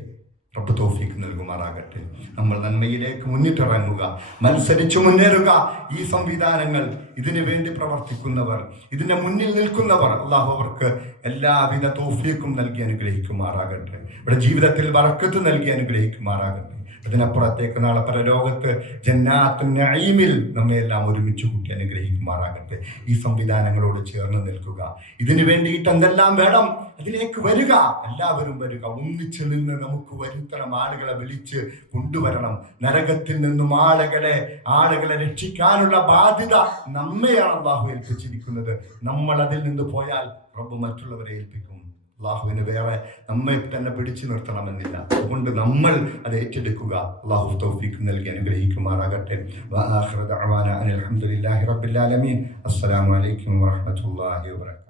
റബ്ബ് തൗഫീഖ് നൽകുമാറാകട്ടെ. നമ്മൾ നന്മയിലേക്ക് മുന്നിട്ടിറങ്ങുക, മത്സരിച്ചു മുന്നേറുക. ഈ സംവിധാനങ്ങൾ, ഇതിനു വേണ്ടി പ്രവർത്തിക്കുന്നവർ, ഇതിന്റെ മുന്നിൽ നിൽക്കുന്നവർ, അല്ലാഹു അവർക്ക് എല്ലാവിധ തൗഫീഖും നൽകി അനുഗ്രഹിക്കുമാറാകട്ടെ. ഇവിടെ ജീവിതത്തിൽ ബറക്കത്ത് നൽകി അനുഗ്രഹിക്കുമാറാകട്ടെ. അതിനപ്പുറത്തേക്ക് നാളെ പരലോകത്ത് ജന്നാത്തുൻ നഈമിൽ നമ്മെ എല്ലാം ഒരുമിച്ച് കൂട്ടി അനുഗ്രഹിക്കുമാറാകട്ടെ. ഈ സംവിധാനങ്ങളോട് ചേർന്ന് നിൽക്കുക. ഇതിനു വേണ്ടിയിട്ട് എന്തെല്ലാം വേണം? അതിലേക്ക് വരിക, എല്ലാവരും വരിക. ഒന്നിച്ചു നിന്ന് നമുക്ക് വരുത്തണം, ആളുകളെ വിളിച്ച് കൊണ്ടുവരണം. നരകത്തിൽ നിന്നും ആളുകളെ രക്ഷിക്കാനുള്ള ബാധ്യത നമ്മെയാണ് അല്ലാഹു ഏൽപ്പിച്ചിരിക്കുന്നത്. നമ്മൾ അതിൽ നിന്ന് പോയാൽ റബ്ബ് മറ്റുള്ളവരെ ഏൽപ്പിക്കും. അള്ളാഹുവിന് വേറെ നമ്മെ തന്നെ പിടിച്ചു നിർത്തണമെന്നില്ല. അതുകൊണ്ട് നമ്മൾ അത് ഏറ്റെടുക്കുക. അള്ളാഹു തൗഫീഖ് നൽകി അനുഗ്രഹിക്കുമാറാകട്ടെ. വആഖിറു ദഅവാനാ അനിൽ ഹംദുലില്ലാഹി റബ്ബിൽ ആലമീൻ. അസ്സലാമു അലൈക്കും വറഹ്മത്തുള്ളാഹി വബറകാതുഹു.